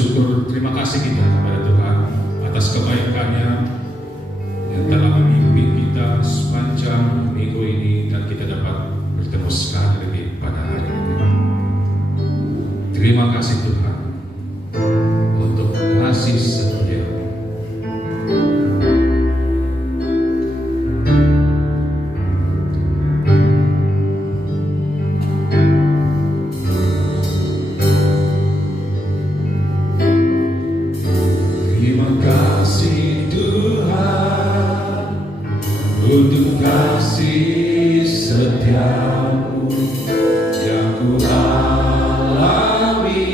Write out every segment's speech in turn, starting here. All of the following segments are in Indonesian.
syukur, terima kasih kita kepada Tuhan atas kebaikannya yang telah memimpin kita sepanjang minggu ini dan kita dapat bertemu sekali lagi pada hari ini. Terima kasih Tuhan untuk kasih setia. Terima kasih Tuhan untuk kasih setiamu yang ku alami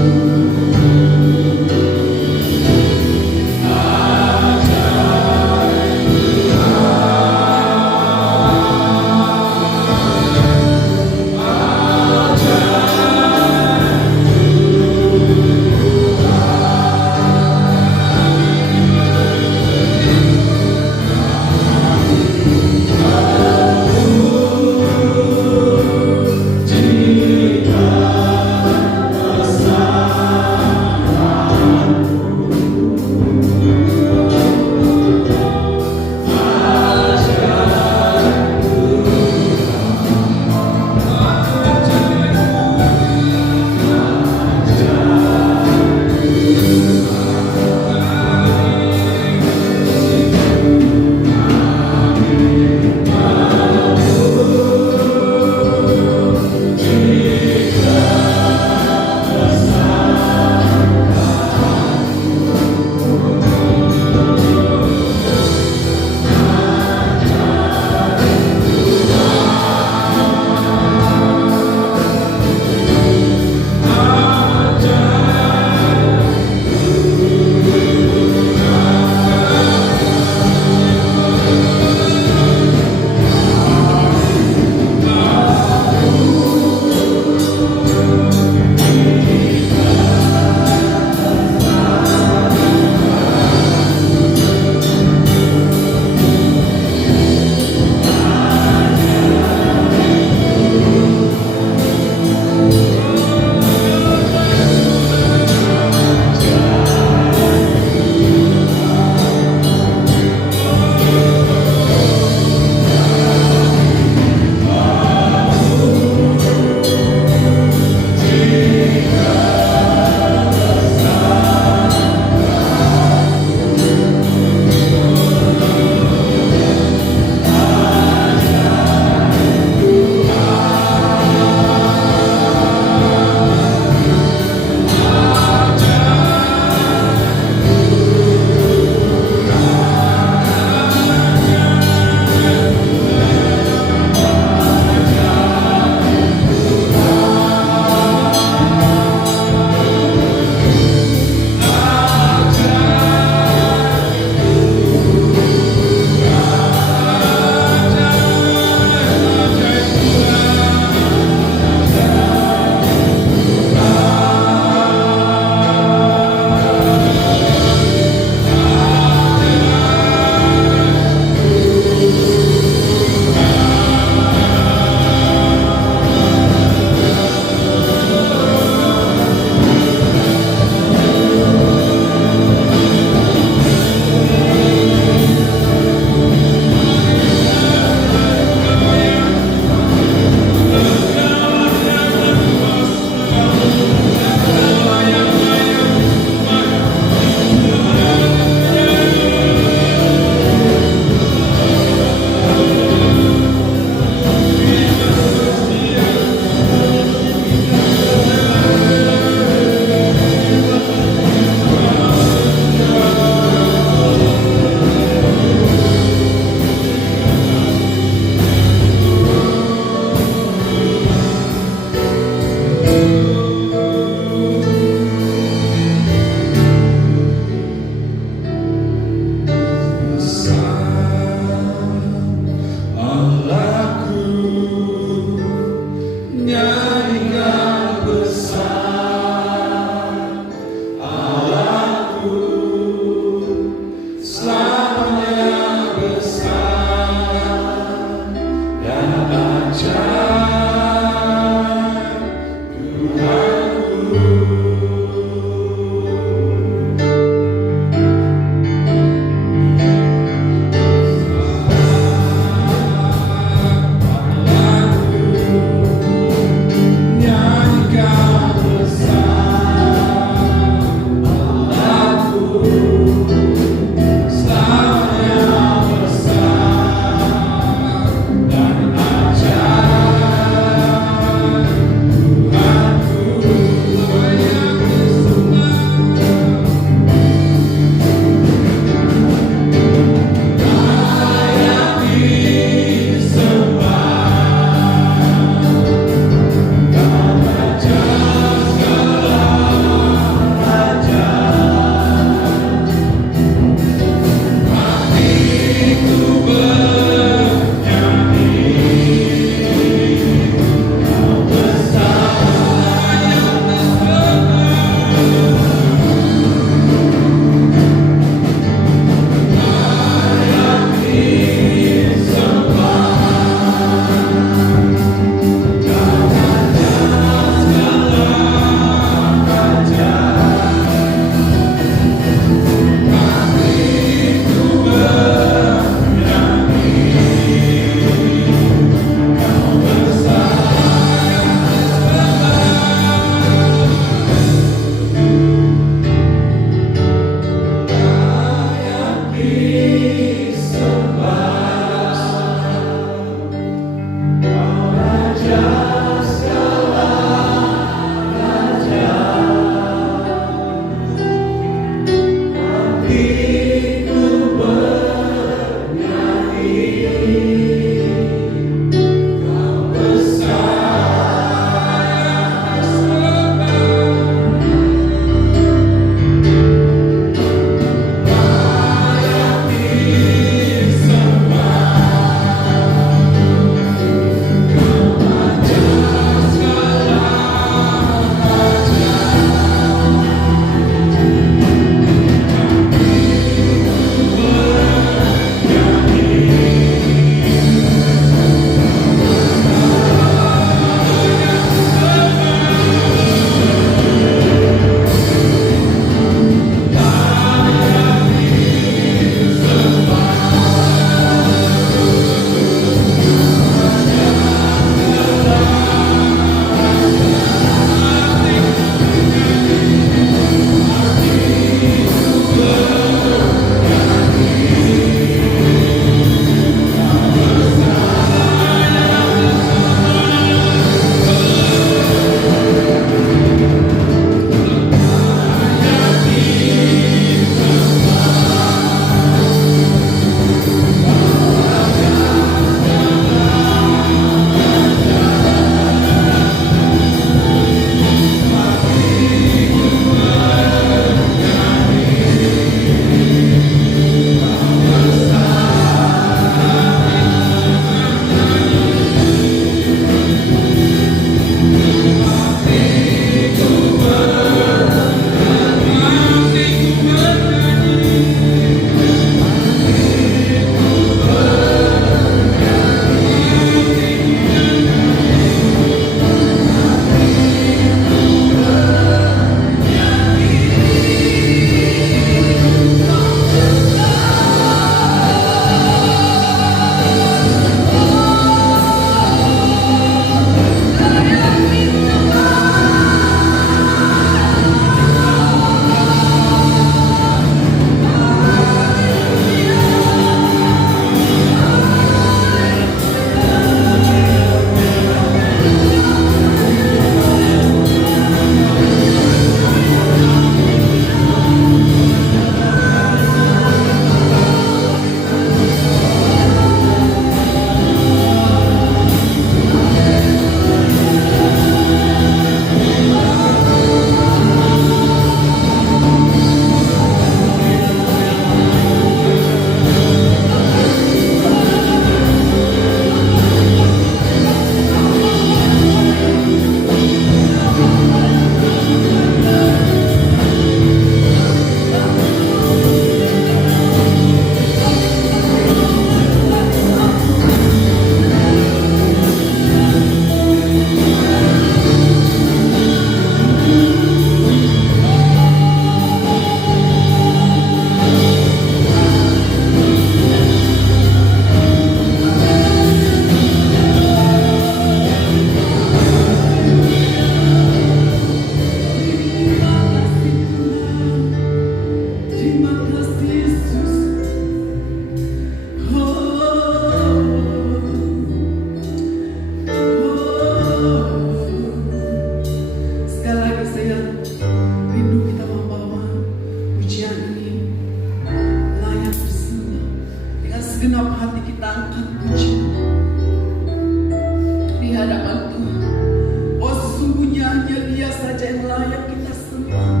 Tuhan.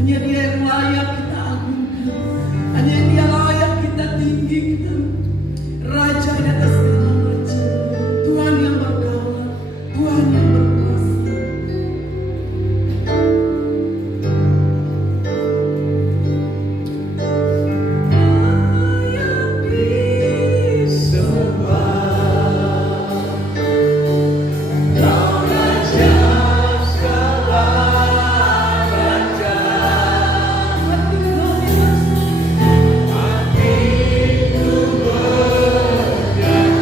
Hanya Dia yang layak kita agungkan, hanya Dia layak kita tinggikan. Raja di atas segala raja, Tuhan yang berdaulat, Tuhan yang berkuasa. Layak disembah, Kau Raja segala raja. Hatiku berjanji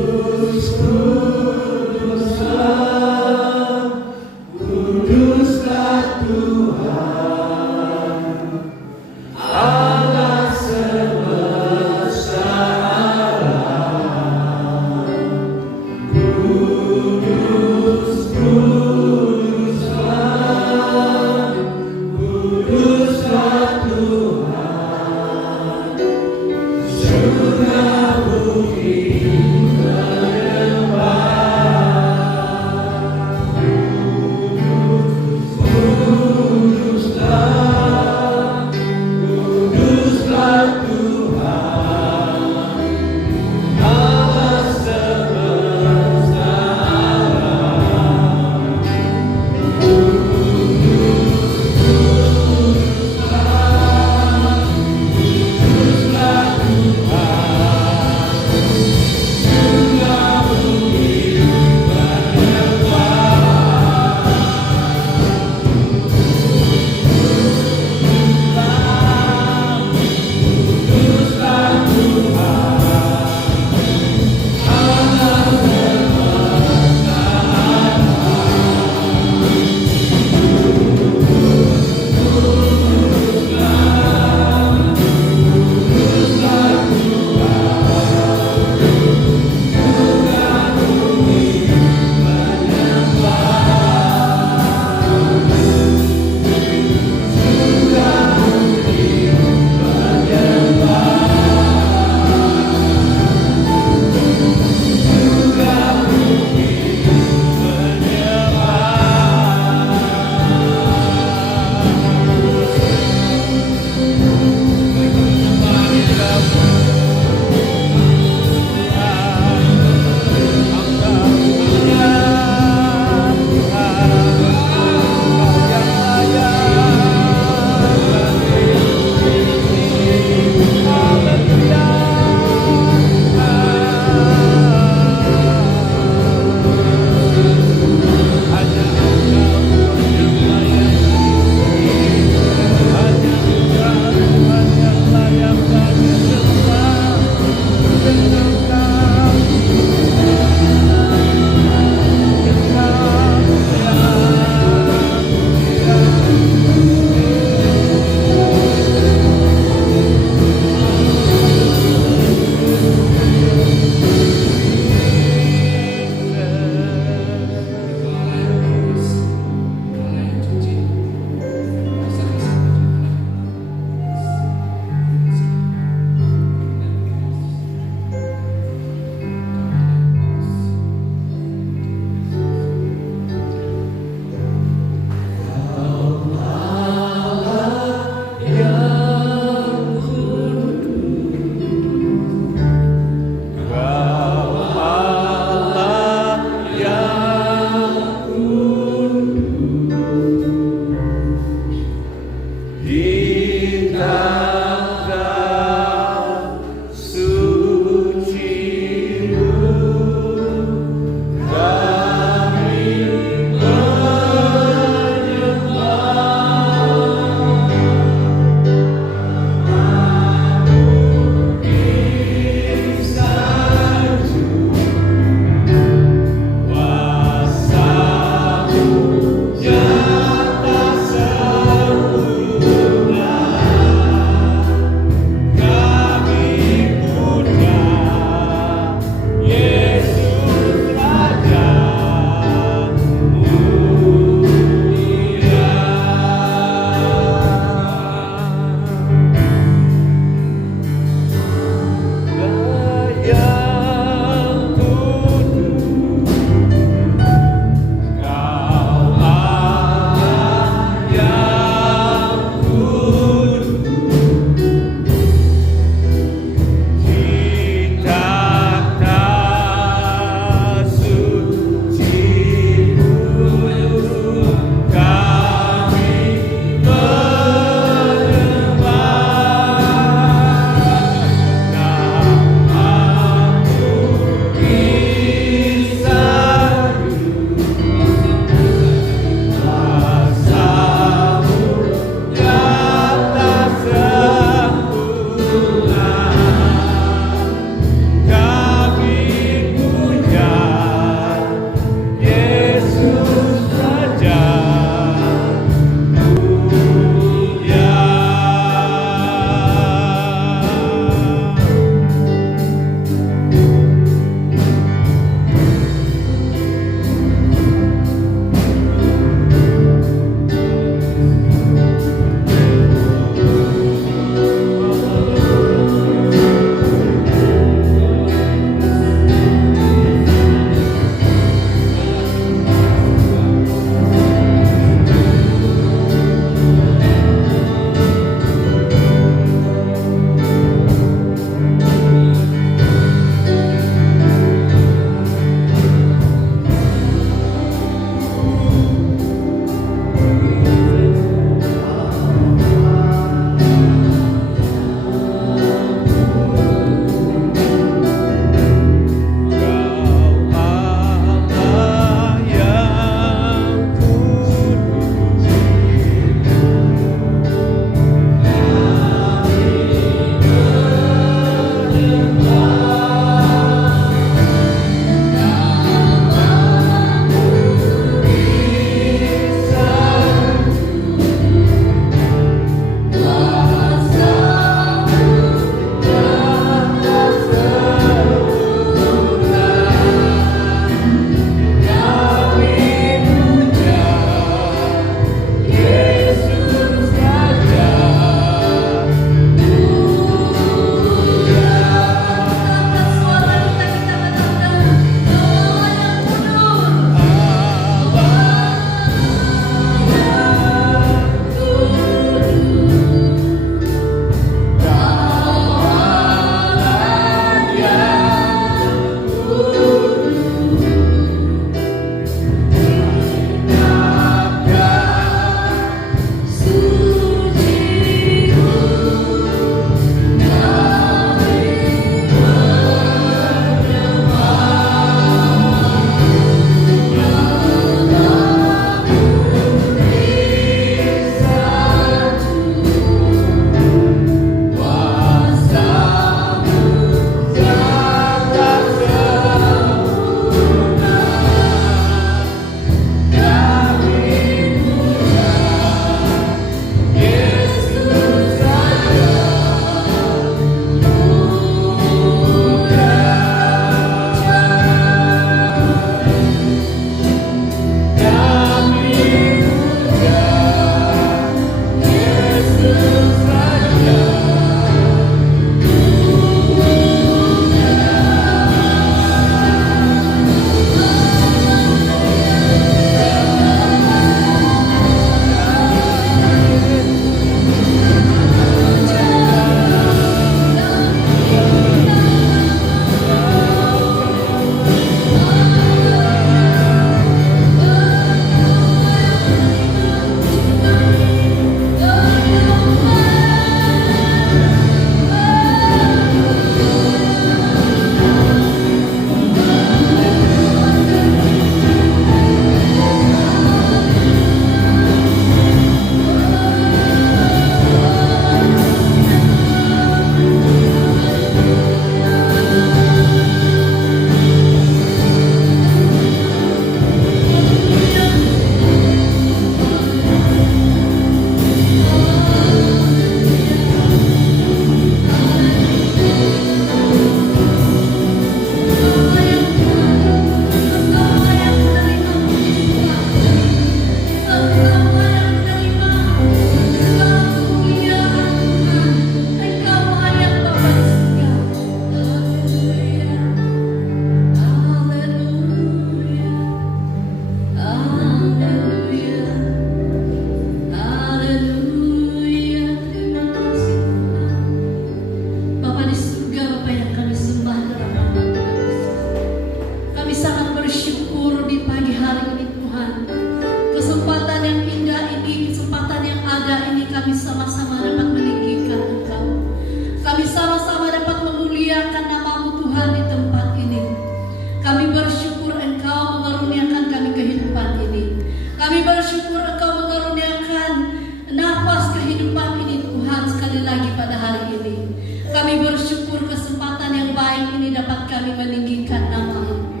dapat kami meninggikan nama-Mu.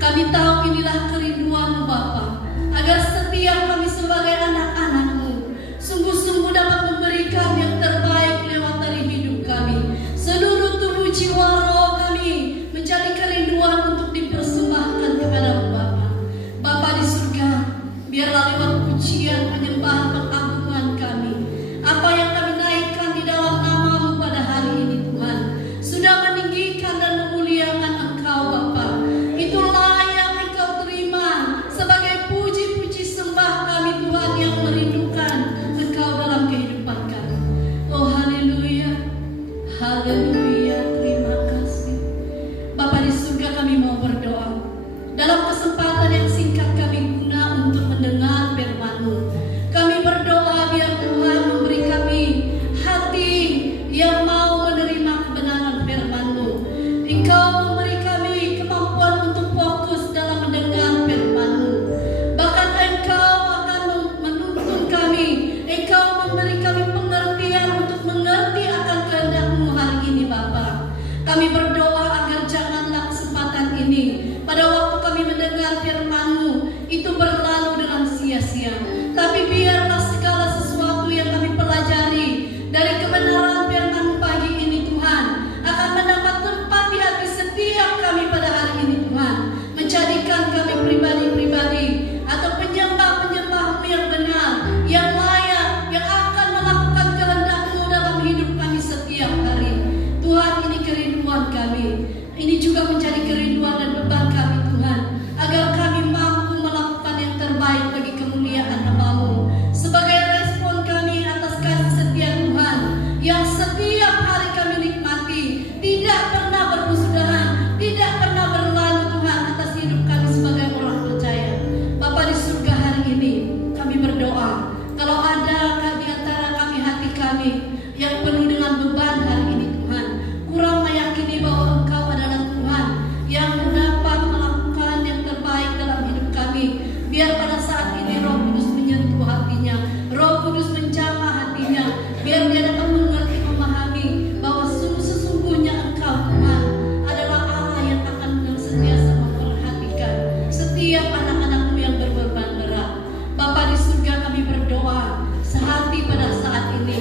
Kami tahu inilah kerinduan-Mu Bapa, agar setiap kami sebagai anak-anak-Mu sungguh-sungguh dapat memberikan yang terbaik lewat dari hidup kami. Seluruh tubuh jiwa roh kami menjadi kerinduan untuk dipersembahkan kepada-Mu Bapa. Bapa di surga, biarlah lewat pujian, penyembahan, pengagungan kami, apa yang kami naikkan di dalam nama-Mu pada hari ini Tuhan, sudah meninggikan dan memuliakan Engkau Bapa. Itulah yang Engkau terima sebagai puji-puji sembah kami Tuhan, yang merindukan Engkau dalam kehidupan kami. Oh haleluya, haleluya, terima kasih. Bapa di surga, kami mau berdoa dalam kesempatan yang singkat kami guna untuk mendengar firman-Mu. Kami berdoa biar Tuhan memberi kami hati yang mau menerima kebenaran firman-Mu. Engkau memberi kami kemampuan untuk fokus dalam mendengar firman-Mu. Bahkan Engkau akan menuntun kami, Engkau memberi kami pengertian untuk mengerti akan kehendak-Mu hari ini Bapa. Kami berdoa agar janganlah kesempatan ini pada waktu kami mendengar firman-Mu itu berlalu dengan sia-sia, tapi biarlah segala sesuatu yang kami pelajari dari kebenaran firman-Mu pagi ini Tuhan akan mendapat tempat di hati setiap kami pada hari ini Tuhan, menjadikan kami pribadi-pribadi atau penyembah-penyembah-Mu yang benar, yang layak, yang akan melakukan kehendak-Mu dalam hidup kami setiap hari. Tuhan, ini kerinduan kami, ini juga menjadi kerinduan dan beban kami Tuhan, agar kami mampu melakukan yang terbaik bagi kemuliaan nama-Mu, sebagai respon kami atas kasih setia Tuhan yang setiap hari kami nikmati, tidak pernah berkesudahan, tidak pernah berlalu Tuhan, atas hidup kami sebagai orang percaya. Bapa di surga, hari ini kami berdoa, kalau ada di antara kami hati kami yang penuh dengan beban hari ini Tuhan, kurang meyakini bahwa Engkau adalah Tuhan yang dapat melakukan yang terbaik dalam hidup kami, biar pada saat ini Roh Kudus menyentuh hatinya, Roh Kudus menjamah hatinya, biar dia dapat mengerti, memahami bahwa sesungguhnya Engkau Tuhan adalah Allah yang akan senantiasa memperhatikan setiap anak-anak-Mu yang berbeban berat. Bapa di surga, kami berdoa sehati pada saat ini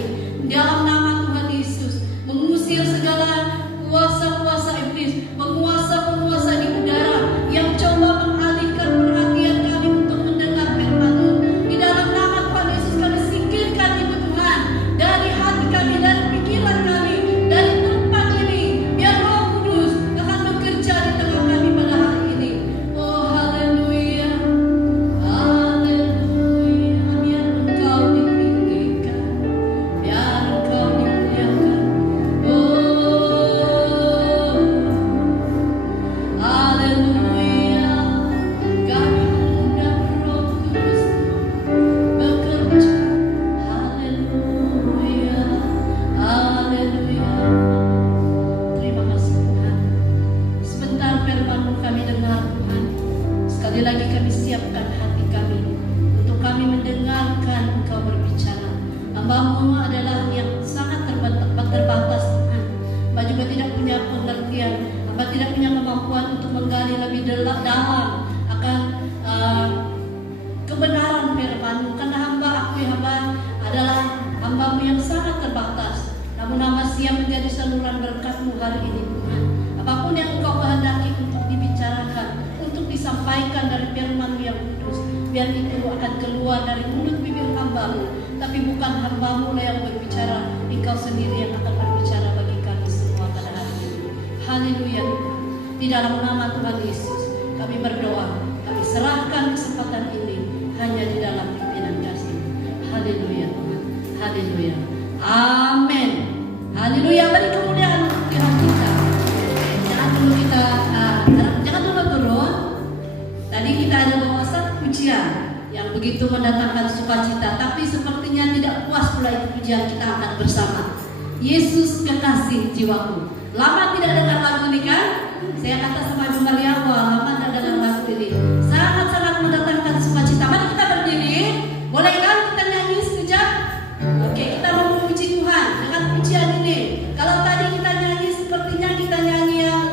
dalam nama Tuhan Yesus, mengusir segala kuasa-kuasa iblis, penguasa-penguasa di udara yang coba mengalihkan perhatian kami untuk mendengar firman-Mu. Di dalam nama Tuhan Yesus kami singkirkan itu Tuhan dari hati kami, dari pikiran kami, dari tempat ini, biar Roh Kudus akan bekerja di tengah kami pada hari ini. Oh haleluya, haleluya, biar Engkau ditinggikan, biar Engkau dimuliakan. Haleluya, kami mengundang Roh Kudus bekerja. Haleluya, haleluya. Terima kasih Tuhan. Sebentar firman-Mu kami dengar Tuhan. Sekali lagi kami siapkan hati kami untuk kami mendengarkan Engkau berbicara. Hamba-Mu adalah yang sangat terbatas Tuhan. Hamba juga tidak punya pengertian, hamba tidak punya kemampuan untuk menggali lebih dalam akan kebenaran firman-Mu, karena hamba adalah hamba-Mu yang sangat terbatas. Namun hamba siap menjadi saluran berkat-Mu hari ini Tuhan. Apapun yang Engkau kehendaki untuk dibicarakan, untuk disampaikan dari firman-Mu yang kudus, biar itu akan keluar dari mulut bibir hamba-Mu, tapi bukan hamba-Mu yang berbicara, Engkau sendiri yang akan berbicara bagi kami semua pada hari ini. Haleluya. Di dalam nama Tuhan Yesus kami berdoa, kami serahkan kesempatan ini hanya di dalam pimpinan kasih. Haleluya Tuhan, haleluya, amin, haleluya. Beri kemuliaan untuk Tuhan kita. Jangan dulu turun. Tadi kita ada bawa satu pujian yang begitu mendatangkan sukacita, tapi sepertinya tidak puas pula itu pujian, kita akan bersama. Yesus kekasih jiwaku. Lama tidak dengar lagu ini kan? Saya kata sama Ibu Maria, wah lama tidak dengar lagu ini. Sangat-sangat mendatangkan sukacita. Mari kita berdiri. Boleh kan kita nyanyi sekejap? Oke, kita mau memuji Tuhan dengan pujian ini. Kalau tadi kita nyanyi sepertinya kita nyanyi yang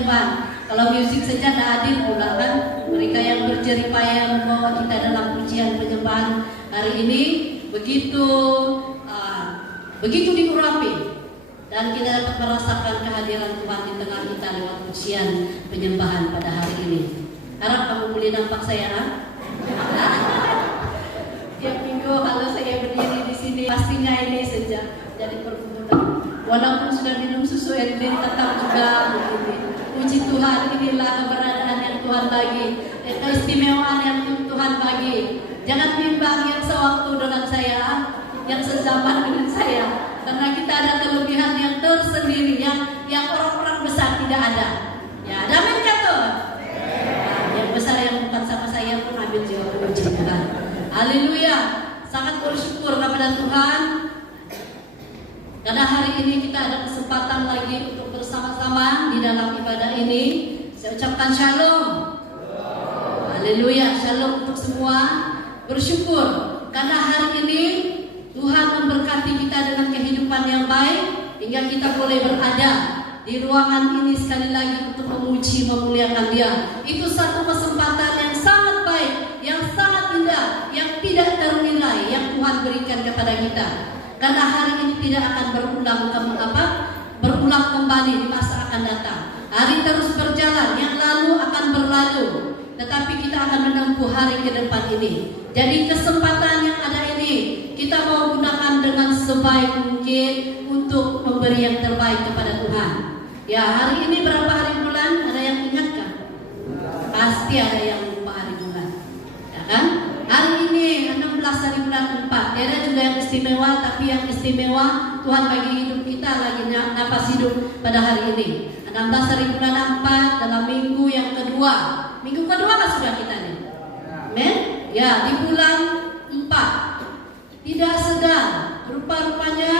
penyembahan. Kalau musik saja tidak adil pula kan. Mereka yang berjerih payah membawa kita dalam pujian penyembahan hari ini begitu diurapi, dan kita dapat merasakan kehadiran Tuhan di tengah kita lewat pujian penyembahan pada hari ini. Harap kamu boleh nampak saya. Tiap minggu kalau saya berdiri di sini pastinya ini saja jadi pergumulan. Walaupun sudah minum susu Edwin tetap juga begini. Puji Tuhan, inilah keberadaan yang Tuhan bagi, keistimewaan yang Tuhan bagi. Jangan bimbang yang sewaktu dengan saya, yang sezaman dengan saya, karena kita ada kelebihan yang tersendiri yang orang-orang besar tidak ada. Ya, amin kata. Yang besar yang bukan sama saya pun ambil jiwa puji Tuhan. Haleluya. Sangat bersyukur kepada Tuhan. Karena hari ini kita ada kesempatan lagi untuk bersama-sama di dalam ibadah ini. Saya ucapkan shalom. Haleluya, shalom untuk semua. Bersyukur karena hari ini Tuhan memberkati kita dengan kehidupan yang baik, hingga kita boleh berada di ruangan ini sekali lagi untuk memuji, memuliakan Dia. Itu satu kesempatan yang sangat baik, yang sangat indah, yang tidak ternilai yang Tuhan berikan kepada kita. Karena hari ini tidak akan berulang kembali di masa akan datang. Hari terus berjalan, yang lalu akan berlalu, tetapi kita akan menempuh hari ke depan ini. Jadi kesempatan yang ada ini kita mau gunakan dengan sebaik mungkin untuk memberi yang terbaik kepada Tuhan. Ya, hari ini berapa hari bulan? Ada yang ingatkah? Pasti ada yang lupa hari bulan, ya kan? Hari ini 16 hari bulan 4. Tiada juga yang istimewa, tapi yang istimewa Tuhan bagi hidup kita lagi napas hidup pada hari ini. 16 hari bulan 4 dalam minggu yang kedua. Minggu kedua lah sudah kita nih. Amen. Ya, di bulan 4. Tidak sedar, rupa-rupanya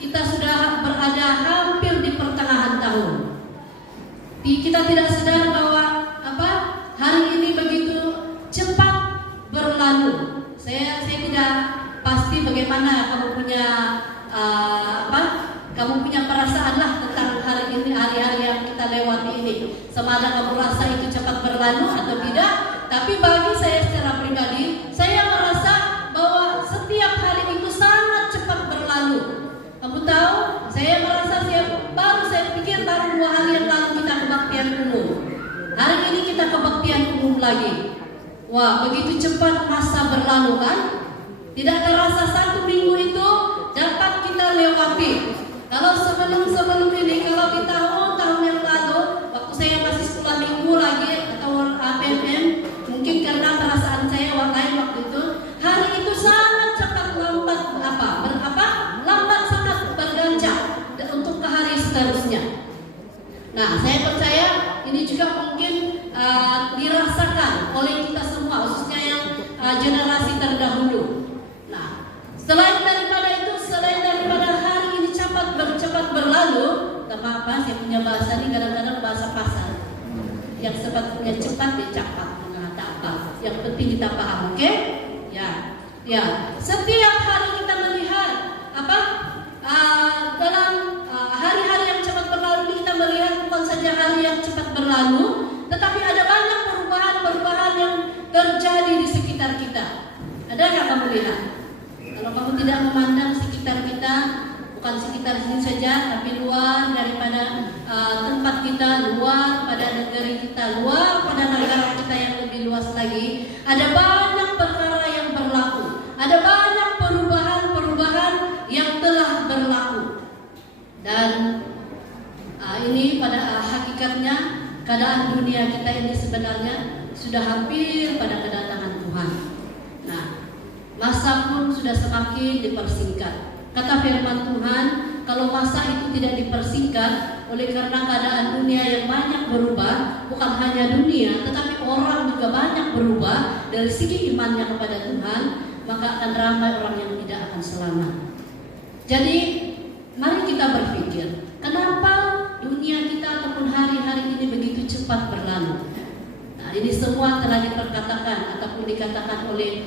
kita sudah berada hampir di pertengahan tahun. Kita tidak sadar bahwa hari ini begitu cepat berlalu. Saya tidak pasti bagaimana kamu punya kamu punya perasaan lah tentang hari ini, hari-hari yang kita lewati ini. Sama ada kamu rasa itu cepat berlalu atau tidak. Tapi bagi saya secara pribadi, saya merasa bahwa setiap hari itu sangat cepat berlalu. Kamu tahu, saya merasa saya pikir baru 2 hari yang lalu kita kebaktian umum. Hari ini kita kebaktian umum lagi. Wah, begitu cepat masa berlalu kan? Tidak terasa 1 minggu itu dapat kita lewati. Kalau sebelum ini, kalau di tahun yang lalu, waktu saya masih sekolah minggu lagi atau APM, mungkin karena perasaan saya waktu itu, hari itu sangat cepat lambat sangat berganjak untuk ke hari seterusnya. Nah, saya percaya ini juga mungkin dirasakan oleh kita semua, khususnya yang generasi terdahulu. Nah, selain daripada hari ini cepat berlalu, saya punya bahasa ini kadang-kadang bahasa pasar. Yang sepatutnya cepat ya cepat, tak apa. Yang penting kita paham, oke? Ya. Setiap hari kita melihat dalam hari-hari yang cepat berlalu, kita melihat bukan saja hari yang cepat berlalu, tetapi ada banyak perubahan yang terjadi di sekitar kita. Adakah kamu lihat? Kalau kamu tidak memandang sekitar kita, bukan sekitar sini saja, tapi luar daripada tempat kita, luar pada negeri kita, luar pada negara kita yang lebih luas lagi, ada banyak perkara yang berlaku, ada banyak perubahan yang telah berlaku. Dan ini pada hakikatnya keadaan dunia kita ini sebenarnya sudah hampir pada kedatangan Tuhan. Nah, masa pun sudah semakin dipersingkat. Kata firman Tuhan, kalau masa itu tidak dipersingkat oleh karena keadaan dunia yang banyak berubah, bukan hanya dunia, tetapi orang juga banyak berubah dari segi imannya kepada Tuhan, maka akan ramai orang yang tidak akan selamat. Jadi, mari kita berpikir, kenapa dunia kita ataupun hari-hari ini begitu cepat berlalu? Nah, ini semua telah diperkatakan ataupun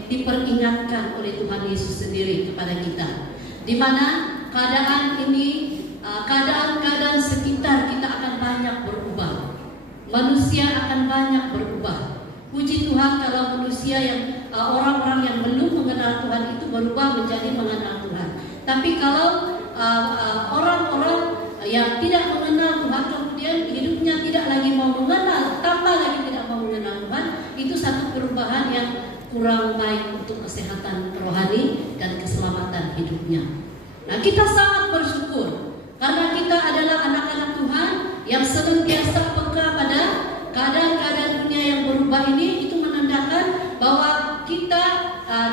diperingatkan oleh Tuhan Yesus sendiri kepada kita. Di mana keadaan ini, keadaan sekitar kita akan banyak berubah. manusia akan banyak berubah. Puji Tuhan kalau manusia yang orang-orang yang belum mengenal Tuhan itu berubah menjadi mengenal Tuhan. Tapi kalau orang-orang yang tidak mengenal Tuhan kemudian hidupnya tidak lagi mau mengenal, tambah lagi tidak mau mengenal Tuhan, itu satu perubahan yang kurang baik untuk kesehatan rohani dan keselamatan hidupnya. Nah, kita sangat bersyukur karena kita adalah anak-anak Tuhan yang senantiasa peka pada keadaan-keadaan dunia yang berubah ini. Itu menandakan bahwa kita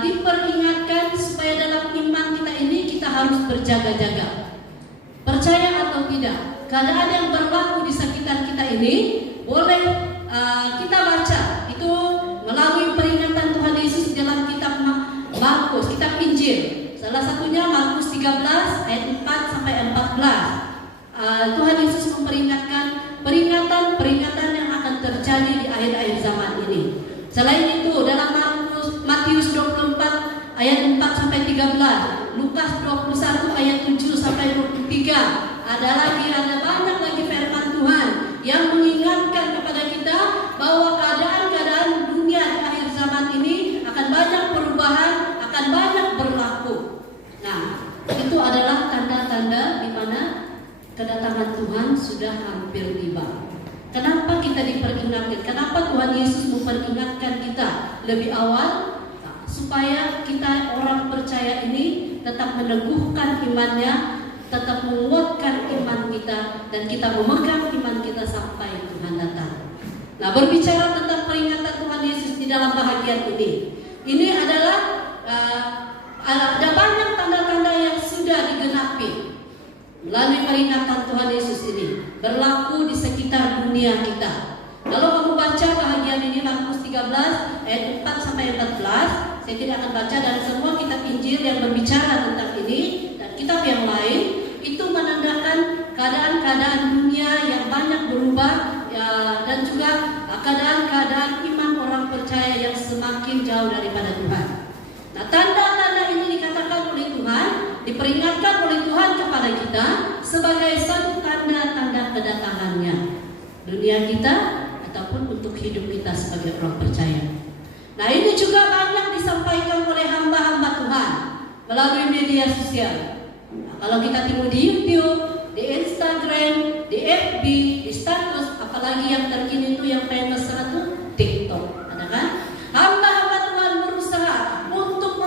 diperingatkan supaya dalam iman kita ini kita harus berjaga-jaga. Percaya atau tidak, keadaan yang berlaku di sekitar kita ini boleh kita baca itu melalui peringatan Tuhan Yesus dalam kitab Markus, kitab Injil. Salah satunya Markus 13 ayat 4 sampai 14. Tuhan Yesus memperingatkan peringatan yang akan terjadi di akhir-akhir zaman ini. Selain itu dalam Matius 24 ayat 4 sampai 13, Lukas 21 ayat 7 sampai 23, ada banyak lagi firman Tuhan yang mengingatkan kepada kita bahwa keadaan-keadaan dunia di akhir zaman ini akan banyak perubahan, akan banyak berlaku. Nah, itu adalah tanda-tanda di mana kedatangan Tuhan sudah hampir tiba. Kenapa kita diperingatkan? Kenapa Tuhan Yesus memperingatkan kita lebih awal? Supaya kita orang percaya ini tetap meneguhkan imannya, tetap menguatkan iman kita, dan kita memegang iman kita sampai Tuhan datang. Nah, berbicara tentang peringatan Tuhan Yesus di dalam bahagian ini adalah ada banyak tanda-tanda yang sudah digenapi melalui peringatan Tuhan Yesus ini berlaku di sekitar dunia kita. Kalau kamu baca bahagian ini Markus 13 ayat 4 sampai 14, saya tidak akan baca, dan semua kitab Injil yang berbicara tentang ini dan kitab yang lain itu menandakan keadaan-keadaan dunia yang banyak berubah dan juga keadaan-keadaan iman orang percaya yang semakin jauh daripada Tuhan. Nah, tanda-tanda ini dikatakan oleh Tuhan, diperingatkan oleh Tuhan kepada kita sebagai satu tanda-tanda kedatangannya dunia kita ataupun untuk hidup kita sebagai orang percaya. Nah, ini juga banyak disampaikan oleh hamba-hamba Tuhan melalui media sosial. Nah, kalau kita tengok di YouTube, di Instagram, di FB, di status, apalagi yang terkini itu yang famous itu TikTok, ada kan? Hamba-hamba Tuhan berusaha untuk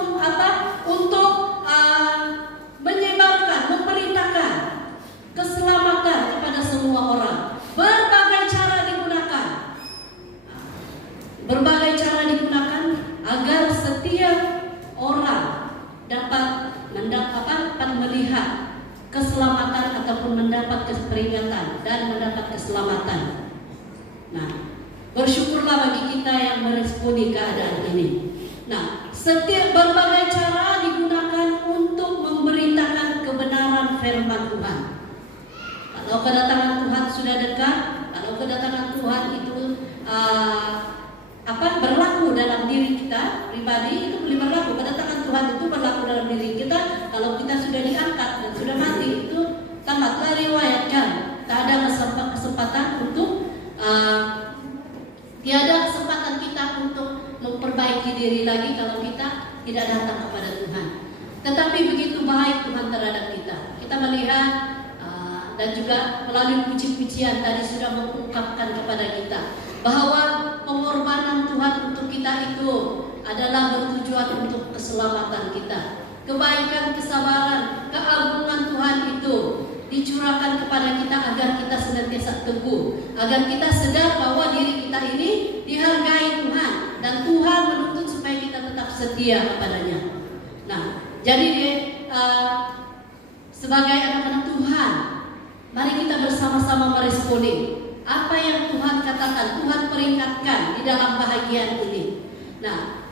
menyebarkan, memberitakan keselamatan kepada semua orang. Berbagai cara digunakan agar setiap orang dapat melihat keselamatan ataupun mendapat peringatan dan mendapat keselamatan. Nah, bersyukurlah bagi kita yang meresponi keadaan ini. Nah, setiap berbagai cara digunakan untuk memberitakan kebenaran firman Tuhan. Kalau kedatangan Tuhan sudah dekat, kalau kedatangan Tuhan itu berlaku dalam diri kita pribadi, itu boleh berlaku. Kedatangan Tuhan itu berlaku dalam diri kita kalau kita sudah diangkat dan sudah mati, itu tamatlah riwayatkan. Tak ada kesempatan untuk tiada kesempatan kita untuk memperbaiki diri lagi kalau kita tidak datang kepada Tuhan. Tetapi begitu baik Tuhan terhadap kita. Kita melihat dan juga melalui puji-pujian tadi sudah mengungkapkan kepada kita bahwa pengorbanan Tuhan untuk kita itu adalah bertujuan untuk keselamatan kita. Kebaikan, kesabaran, keagungan Tuhan itu dicurahkan kepada kita agar kita senantiasa teguh, agar kita sadar bahwa diri kita ini dihargai Tuhan dan Tuhan menuntut supaya kita tetap setia kepadanya. Nah, jadi sebagai anak-anak Tuhan, mari kita bersama-sama meresponi apa yang Tuhan katakan, Tuhan peringatkan di dalam bahagian ini. Nah,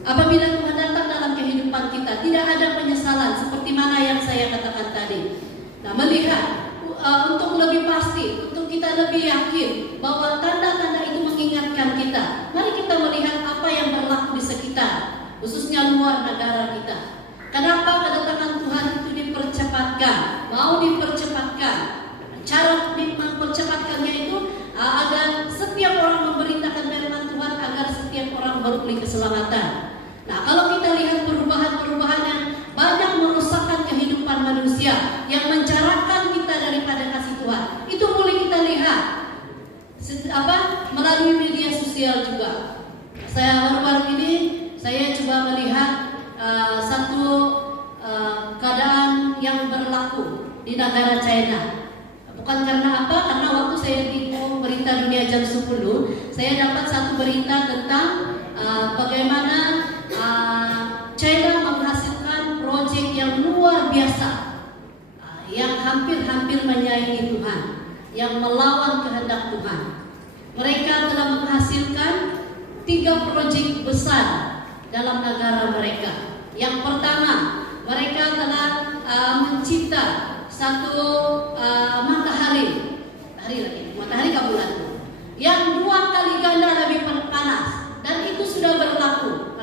apabila Tuhan datang dalam kehidupan kita, tidak ada penyesalan seperti mana yang saya katakan tadi. Nah, melihat untuk lebih pasti, untuk kita lebih yakin bahwa tanda-tanda itu mengingatkan kita. Mari kita melihat apa yang berlaku di sekitar, khususnya luar negara kita. Kenapa kedatangan Tuhan itu dipercepatkan, mau dipercepatkan? Cara mempercepatkannya itu agar memperoleh keselamatan. Nah, kalau kita lihat perubahan-perubahan yang banyak merusakkan kehidupan manusia, yang menjauhkan kita daripada kasih Tuhan, itu boleh kita lihat melalui media sosial juga. Saya baru-baru ini saya coba melihat satu keadaan yang berlaku di negara China. Bukan karena apa? Karena waktu saya di berita dunia jam 10, saya dapat satu berita tentang bagaimana China menghasilkan proyek yang luar biasa, yang hampir-hampir menyaingi Tuhan, yang melawan kehendak Tuhan. Mereka telah menghasilkan 3 proyek besar dalam negara mereka. Yang pertama, mereka telah mencipta satu matahari bulan yang 2 kali ganda lebih panas, dan itu sudah berlaku.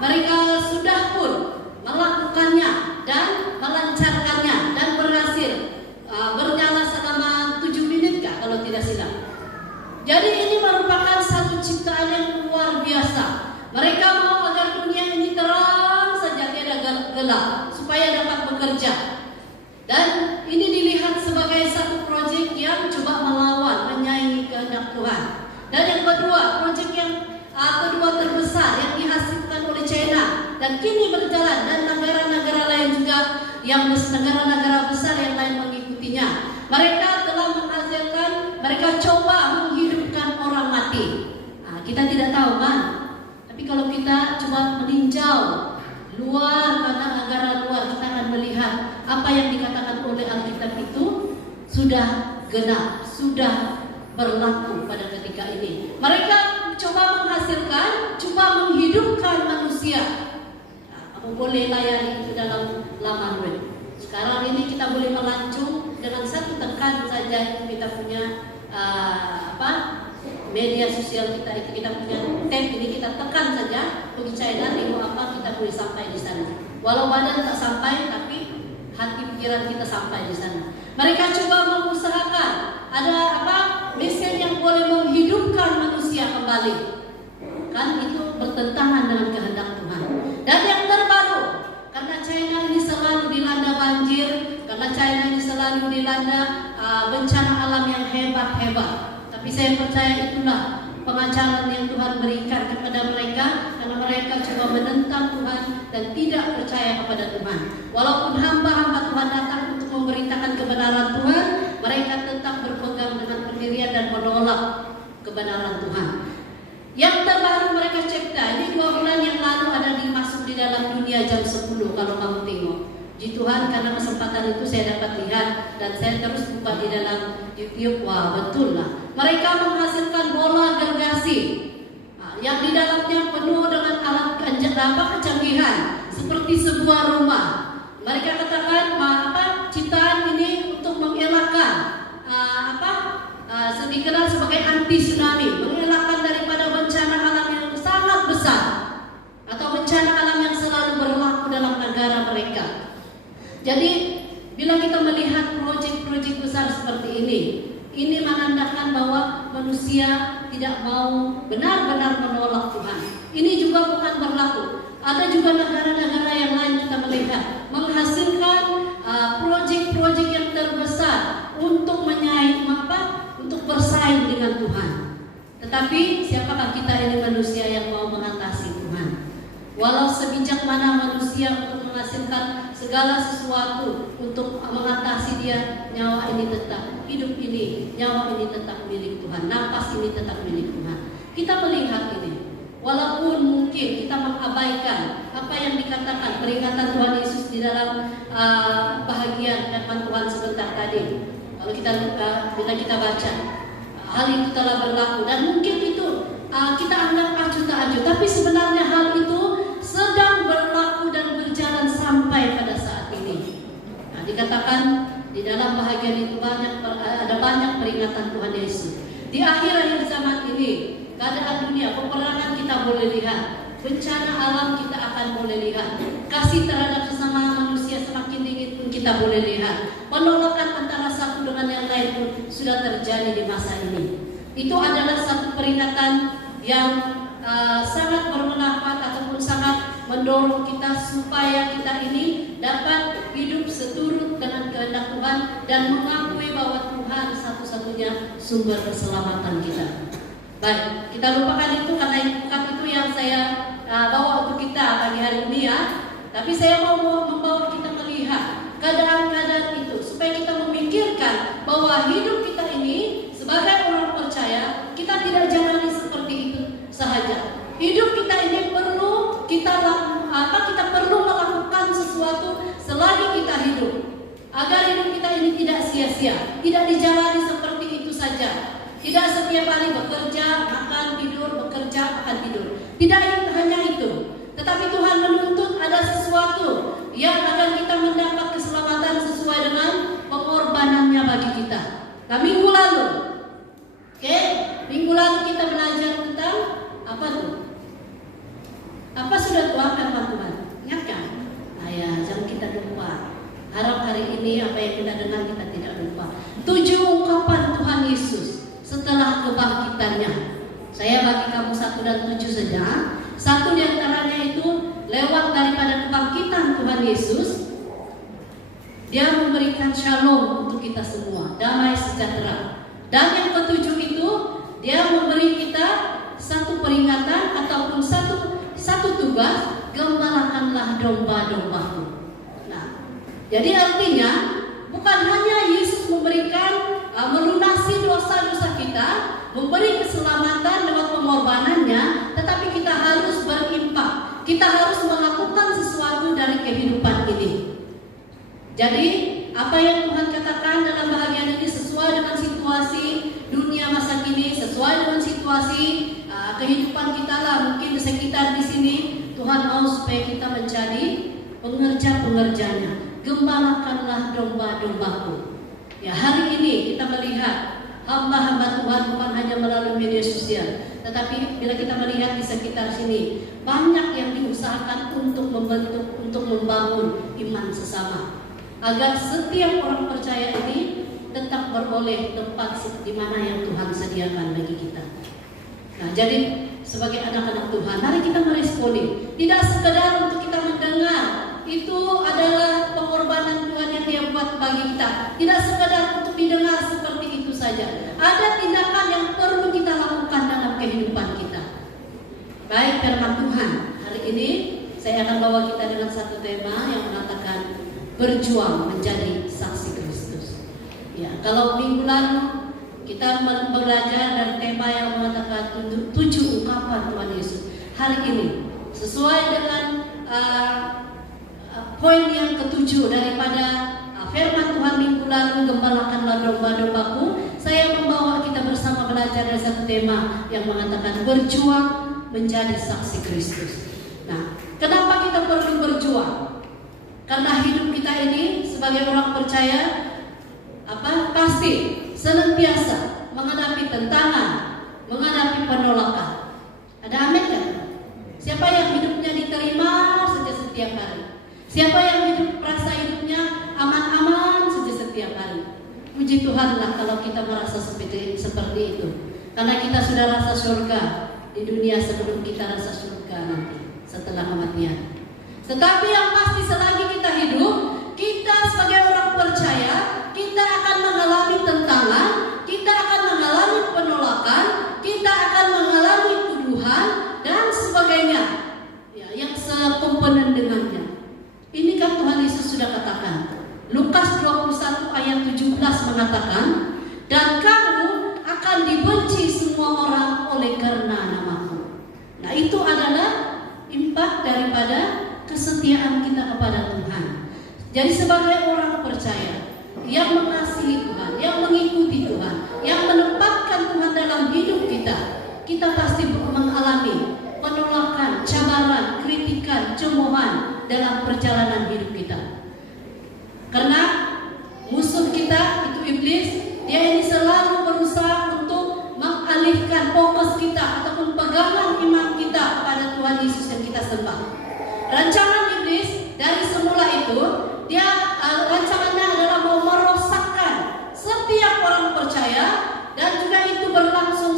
Mereka sudah pun melakukannya dan melancarkannya dan berhasil bernyala selama 7 menit kalau tidak silap. Jadi ini merupakan satu ciptaan yang luar biasa. Mereka mau agar dunia ini terang saja, tidak gelap, supaya dapat bekerja. Dan ini dilihat sebagai satu proyek yang coba melawan, menyaingi kehendak Tuhan. Dan yang kedua, proyek yang kedua terbesar yang dihasilkan oleh China dan kini berjalan, dan negara-negara lain juga, yang negara-negara besar yang lain mengikutinya. Mereka telah menghasilkan, mereka coba menghidupkan orang mati. Kita tidak tahu kan, tapi kalau kita coba meninjau luar, karena negara luar, kita akan melihat apa yang dikatakan oleh Alkitab itu sudah genap, sudah berlaku pada ketika ini. Mereka coba menghasilkan, coba menghidupkan manusia. Kamu boleh layani itu dalam laman web. Sekarang ini kita boleh melancung dengan satu tekan saja. Kita punya media sosial kita itu, kita punya tab ini, kita tekan saja pergi China, tengok apa, kita boleh sampai di sana. Walau badan tak sampai, tapi hati pikiran kita sampai di sana. Mereka coba mengusahakan ada mesin yang boleh menghidupkan manusia kembali. Kan itu bertentangan dengan kehendak Tuhan. Dan yang terbaru, karena China ini selalu dilanda banjir, karena China ini selalu dilanda bencana alam yang hebat-hebat. Tapi saya percaya itulah pengajaran yang Tuhan berikan kepada mereka, karena mereka coba menentang Tuhan dan tidak percaya kepada Tuhan. Walaupun hamba-hamba Tuhan datang untuk memberitakan kebenaran Tuhan, mereka tetap berpegang dengan pendirian dan menolak kebenaran Tuhan. Yang terbaru mereka cipta, ini 2 bulan yang lalu ada masuk di dalam dunia jam 10 kalau kamu tengok. Puji Tuhan, karena kesempatan itu saya dapat lihat dan saya terus buka di dalam YouTube. Wah, betul lah. Mereka menghasilkan bola gergasi yang di dalamnya penuh dengan alat kecanggihan seperti sebuah rumah. Mereka katakan ciptaan ini untuk mengelakkan dikenal sebagai anti tsunami, mengelakkan daripada bencana alam yang sangat besar atau bencana alam yang selalu berlaku dalam negara mereka. Jadi bila kita melihat proyek-proyek besar seperti ini menandakan bahwa manusia tidak mau benar-benar menolak Tuhan. Ini juga bukan berlaku. Ada juga negara-negara yang lain kita melihat menghasilkan proyek-proyek yang terbesar untuk untuk bersaing dengan Tuhan. Tetapi siapakah kita ini manusia yang mau mengatasi Tuhan? Walau sebijak mana manusia untuk menghasilkan segala sesuatu untuk mengatasi dia, nyawa ini tetap hidup, ini nyawa ini tetap milik Tuhan, napas ini tetap milik Tuhan. Kita melihat ini, walaupun mungkin kita mengabaikan apa yang dikatakan peringatan Tuhan Yesus di dalam bahagian firman Tuhan sebentar tadi. Kalau bila kita baca, hal itu telah berlaku dan mungkin itu kita anggap acuh tak acuh, tapi sebenarnya hal itu sedang berlaku dan berjalan sampai pada saat ini. Dikatakan di dalam bahagian itu ada banyak peringatan Tuhan Yesus. Di akhir-akhir zaman ini, keadaan dunia, peperangan kita boleh lihat, bencana alam kita akan boleh lihat, kasih terhadap sesama manusia semakin dingin pun kita boleh lihat, penolakan antara satu dengan yang lain pun sudah terjadi di masa ini. Itu adalah satu peringatan yang sangat bermanfaat ataupun sangat mendorong kita supaya kita ini dapat hidup seturut dengan kehendak Tuhan dan mengakui bahwa Tuhan satu-satunya sumber keselamatan kita. Baik, kita lupakan itu karena bukan itu yang saya bawa untuk kita pagi hari ini ya. Tapi saya mau membawa kita melihat keadaan-keadaan itu supaya kita memikirkan bahwa hidup kita ini sebagai orang percaya kita tidak jalani seperti itu sahaja. Hidup kita ini perlu kita perlu melakukan sesuatu selagi kita hidup agar hidup kita ini tidak sia-sia, tidak dijalani seperti itu saja. Tidak setiap hari bekerja, makan, tidur, bekerja, makan, tidur. Tidak hanya itu, tetapi Tuhan menuntut ada sesuatu yang akan kita mendapat keselamatan sesuai dengan pengorbanannya bagi kita. Nah, minggu lalu kita belajar tentang apa tuh? Apa sudah Tuhan firman Tuhan? Ingatkan? Ayah, jangan kita lupa. Harap hari ini apa yang kita dengar kita tidak lupa. 7 ungkapan Tuhan Yesus setelah kebangkitannya. Saya bagi kamu 1 dan 7 saja. 1 di antaranya itu lewat daripada kebangkitan Tuhan Yesus. Dia memberikan shalom untuk kita semua, damai sejahtera. Dan yang ke-7 itu dia memberi kita satu peringatan ataupun satu tugas, gembalakanlah domba-dombaku. Nah, jadi artinya bukan hanya Yesus memberikan melunasi dosa-dosa kita, memberi keselamatan lewat pengorbanannya, tetapi kita harus berimpak. Kita harus melakukan sesuatu dari kehidupan ini. Jadi apa yang Tuhan katakan dalam bahagian ini sesuai dengan situasi dunia masa kini, sesuai dengan situasi kehidupan kita lah. Mungkin di sekitar di sini Tuhan mau supaya kita menjadi pengerja-pengerjanya. Gembalakanlah domba-dombaku. Ya, hari ini kita melihat hamba-hamba Tuhan bukan hanya melalui media sosial, tetapi bila kita melihat di sekitar sini banyak yang diusahakan untuk membentuk, untuk membangun iman sesama, agar setiap orang percaya ini tetap beroleh tempat di mana yang Tuhan sediakan bagi kita. Nah, jadi sebagai anak-anak Tuhan, mari kita meresponi. Tidak sekedar untuk kita mendengar itu adalah pengorbanan Tuhan yang Dia buat bagi kita. Tidak sekedar untuk didengar seperti itu saja. Ada tindakan yang perlu kita lakukan dalam kehidupan kita. Baik, firman Tuhan hari ini saya akan bawa kita dengan satu tema yang mengatakan berjuang menjadi saksi Kristus. Ya, kalau minggu lalu kita belajar dari tema yang mengatakan 7 ungkapan Tuhan Yesus. Hari ini sesuai dengan poin yang ke-7 daripada firman Tuhan minggu lalu, gembalakanlah domba-dombaku, saya membawa kita bersama belajar dari satu tema yang mengatakan berjuang menjadi saksi Kristus. Nah, kenapa kita perlu berjuang? Karena hidup kita ini sebagai orang percaya pasti senantiasa menghadapi tantangan, menghadapi penolakan. Ada amin kan? Siapa yang hidupnya diterima saja setiap hari? Siapa yang merasa hidupnya aman-aman saja setiap hari? Puji Tuhanlah kalau kita merasa seperti itu. Karena kita sudah rasa surga di dunia sebelum kita rasa surga nanti setelah kematian. Tetapi yang pasti selagi kita hidup, kita sebagai orang percaya, kita akan mengalami tantangan, kita akan mengalami penolakan, kita akan mengalami tuduhan dan sebagainya, ya, yang sekomponen dengannya. Ini kan Tuhan Yesus sudah katakan. Lukas 21 ayat 17 mengatakan, dan kamu akan dibenci semua orang oleh karena namaku. Nah, itu adalah impak daripada kesetiaan kita kepada Tuhan. Jadi sebagai orang percaya yang mengasihi Tuhan, yang mengikuti Tuhan, yang menempatkan Tuhan dalam hidup kita, kita pasti mengalami penolakan, cabaran, kritikan, cemoohan dalam perjalanan hidup kita. Karena musuh kita itu iblis, dia ini selalu berusaha untuk mengalihkan fokus kita ataupun pegangan iman kita kepada Tuhan Yesus yang kita sembah. Rancangan iblis dari semula itu, rancangannya adalah mau merosakkan setiap orang percaya, dan juga itu berlangsung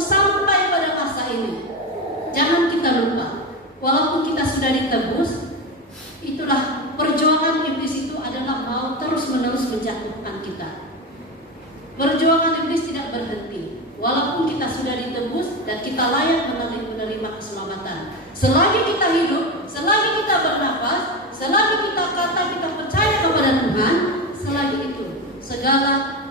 Selagi kita hidup, selagi kita bernafas, selagi kita percaya kepada Tuhan, selagi itu segala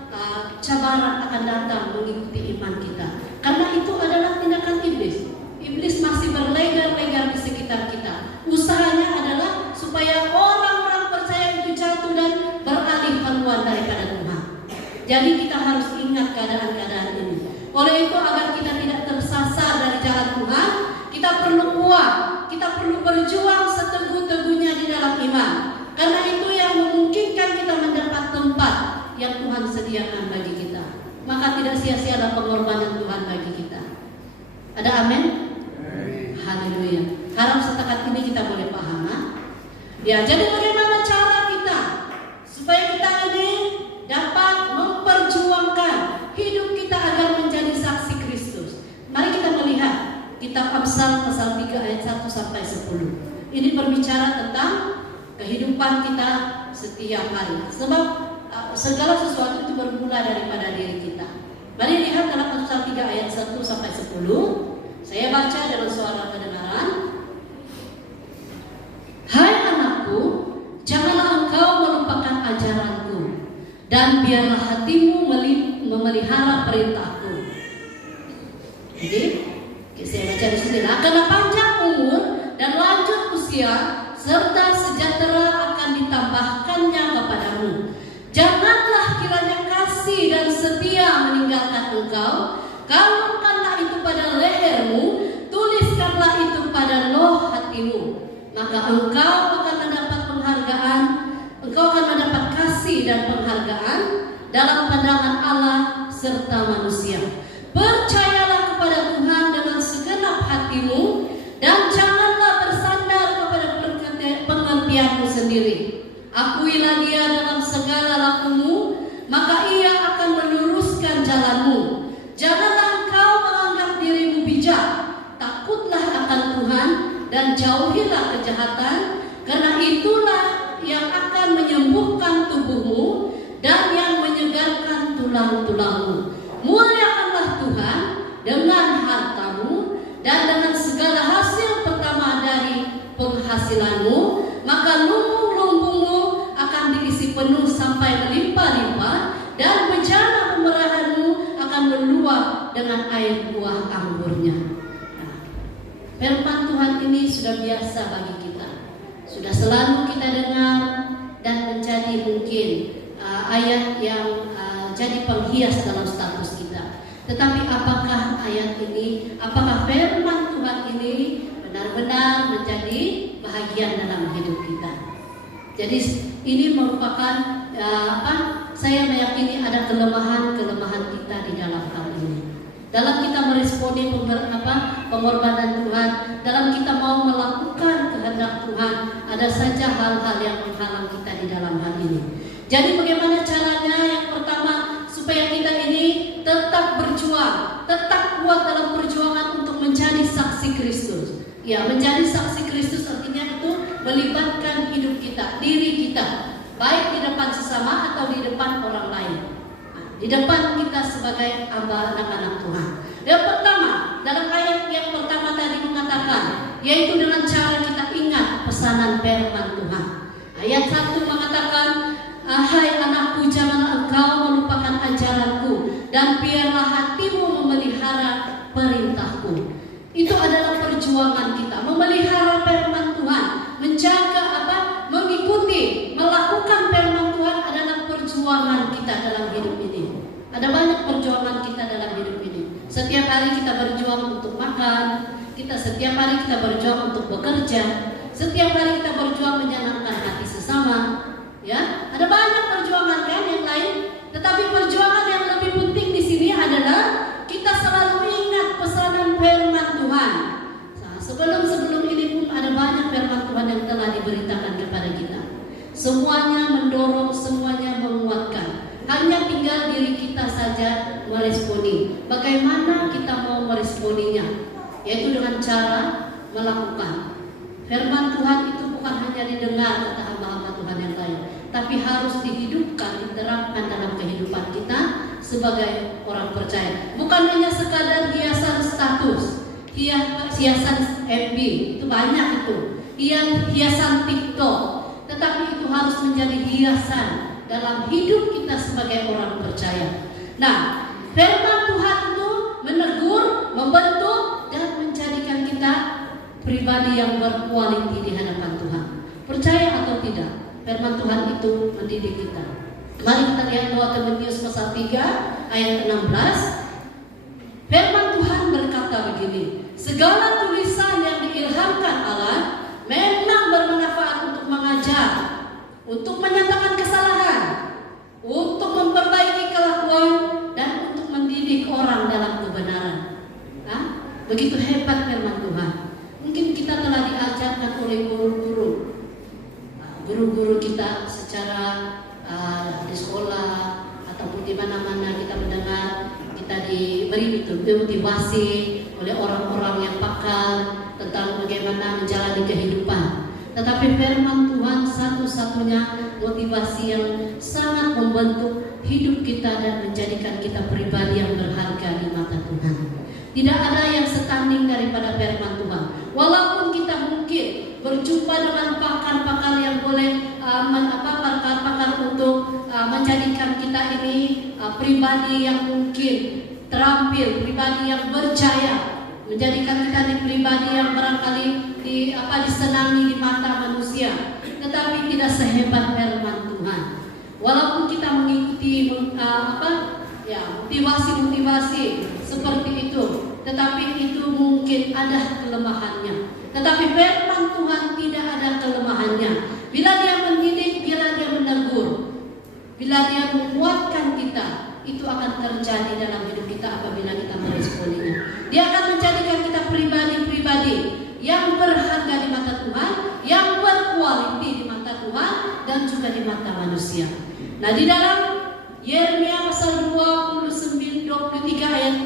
cabaran akan datang mengikuti iman kita. Karena itu adalah tindakan iblis. Iblis masih berlegar-legar di sekitar kita. Usahanya adalah supaya orang-orang percaya itu jatuh dan beralih haluan daripada Tuhan. Jadi kita harus ingat keadaan-keadaan ini. Oleh itu, agar kita tidak tersasar dari jalan Tuhan, kita perlu kuat, kita perlu berjuang seteguh-teguhnya di dalam iman. Karena itu yang memungkinkan kita mendapat tempat yang Tuhan sediakan bagi kita. Maka tidak sia-sialah pengorbanan Tuhan bagi kita. Ada amin? Haleluya. Harap setakat ini kita boleh paham. Ya, jadi bagaimana cara kita supaya kita ini dapat memperjuangkan hidup kita agar menjadi saksi Kristus? Mari kita melihat kitab Amsal pasal 3 ayat 1 sampai 10. Ini berbicara tentang kehidupan kita setiap hari. Sebab segala sesuatu itu bermula daripada diri kita. Mari lihat dalam Amsal 3 ayat 1 sampai 10. Saya baca dalam suara kedengaran. Hai anakku, janganlah engkau melupakan ajaranku, dan biarlah hatimu memelihara perintahku. Jadi, saya baca di sini. Karena panjang umur dan lanjut usia serta sejahtera akan ditambahkannya kepadamu. Janganlah kiranya kasih dan setia meninggalkan engkau. Kalungkanlah itu pada lehermu, tuliskanlah itu pada loh hatimu. Maka engkau akan mendapat penghargaan, engkau akan mendapat kasih dan penghargaan dalam pandangan Allah serta manusia. Percayalah kepada Tuhan dengan segenap hatimu, dan janganlah bersandar kepada pengertianmu sendiri. Akuilah Dia dalam segala lakumu, maka Ia akan meluruskan jalanmu. Janganlah engkau menganggap dirimu bijak, takutlah akan Tuhan dan jauhilah kejahatan, karena itulah yang akan menyembuhkan tubuhmu dan yang menyegarkan tulang-tulangmu. Muliakanlah Tuhan dengan hartamu dan dengan segala hasil pertama dari penghasilanmu, maka lumbung-lumbungmu akan diisi penuh sampai melimpah-limpah, dan bejana pemerahanmu akan meluap dengan air buah anggurnya. Firman Tuhan ini sudah biasa bagi kita, sudah selalu kita dengar dan menjadi mungkin ayat yang jadi penghias dalam status kita. Tetapi apakah ayat ini, apakah firman Tuhan ini benar-benar menjadi bahagian dalam hidup kita? Jadi ini merupakan saya meyakini ada kelemahan-kelemahan kita di dalam hal ini. Dalam kita meresponi pengorbanan Tuhan, dalam kita mau melakukan kehendak Tuhan, ada saja hal-hal yang menghalang kita di dalam hal ini. Jadi bagaimana caranya? Yang pertama, supaya kita ini tetap berjuang, tetap kuat dalam perjuangan untuk menjadi saksi Kristus. Ya, menjadi saksi Kristus artinya itu melibatkan hidup kita, diri kita, baik di depan sesama atau di depan orang lain. Di depan kita sebagai anak-anak Tuhan. Yang pertama, dalam ayat yang pertama tadi mengatakan, yaitu dengan cara kita ingat pesanan firman Tuhan. Ayat 1 mengatakan, hai anakku, janganlah engkau melupakan ajaranku, dan biarlah hatimu memelihara perintahku. Itu adalah perjuangan kita, memelihara firman Tuhan, menjaga mengikuti, melakukan firman Tuhan adalah perjuangan kita dalam hidup ini. Ada banyak perjuangan kita dalam hidup ini. Setiap hari kita berjuang untuk makan, setiap hari kita berjuang untuk bekerja, setiap hari kita berjuang menyenangkan hati sesama. Ya, ada banyak perjuangan kan yang lain. Tetapi perjuangan yang lebih penting di sini adalah kita selalu ingat pesanan firman Tuhan. Nah, sebelum ini pun ada banyak firman Tuhan yang telah diberitakan kepada kita. Semuanya mendorong, semuanya menguatkan. Hanya tinggal diri kita saja meresponi. Bagaimana kita mau meresponinya? Yaitu dengan cara melakukan. Firman Tuhan itu bukan hanya didengar kata hamba-hamba Tuhan yang lain, tapi harus dihidupkan, diterapkan dalam kehidupan kita sebagai orang percaya. Bukan hanya sekadar hiasan status, hiasan FB, itu banyak itu. Hiasan TikTok, tetapi itu harus menjadi hiasan dalam hidup kita sebagai orang percaya. Nah, firman Tuhan itu menegur, membentuk, dan menjadikan kita pribadi yang berkualitas di hadapan Tuhan. Percaya atau tidak, firman Tuhan itu mendidik kita. Mari kita lihat 2 Timotius pasal 3 ayat 16. Firman Tuhan berkata begini, segala tulisan yang diilhamkan Allah memang bermanfaat untuk mengajar, untuk menyatakan kesalahan, untuk memperbaiki kelakuan, dan untuk mendidik orang dalam kebenaran. Nah, begitu hebat firman Tuhan. Mungkin kita telah diajarkan oleh guru-guru kita secara di sekolah ataupun di mana-mana kita mendengar, kita diberi motivasi oleh orang-orang yang pakar tentang bagaimana menjalani kehidupan. Tetapi firman Tuhan satu-satunya motivasi yang sangat membentuk hidup kita dan menjadikan kita pribadi yang berharga di mata Tuhan. Tidak ada yang setanding daripada firman Tuhan. Walaupun kita mungkin berjumpa dengan pakar-pakar yang boleh pakar-pakar untuk menjadikan kita ini pribadi yang mungkin terampil, pribadi yang berjaya, menjadikan kita ini pribadi yang barangkali disenangi di mata manusia, tetapi tidak sehebat firman Tuhan. Walaupun kita mengikuti motivasi seperti itu, tetapi itu mungkin ada kelemahannya. Tetapi firman Tuhan tidak ada kelemahannya. Bila dia mendidik, bila dia menegur, bila dia menguatkan kita, itu akan terjadi dalam hidup kita apabila kita meresponinya. Dia akan menjadikan kita pribadi-pribadi yang berharga di mata Tuhan, yang berkualitas di mata Tuhan, dan juga di mata manusia. Nah, di dalam Yeremia pasal 23 ayat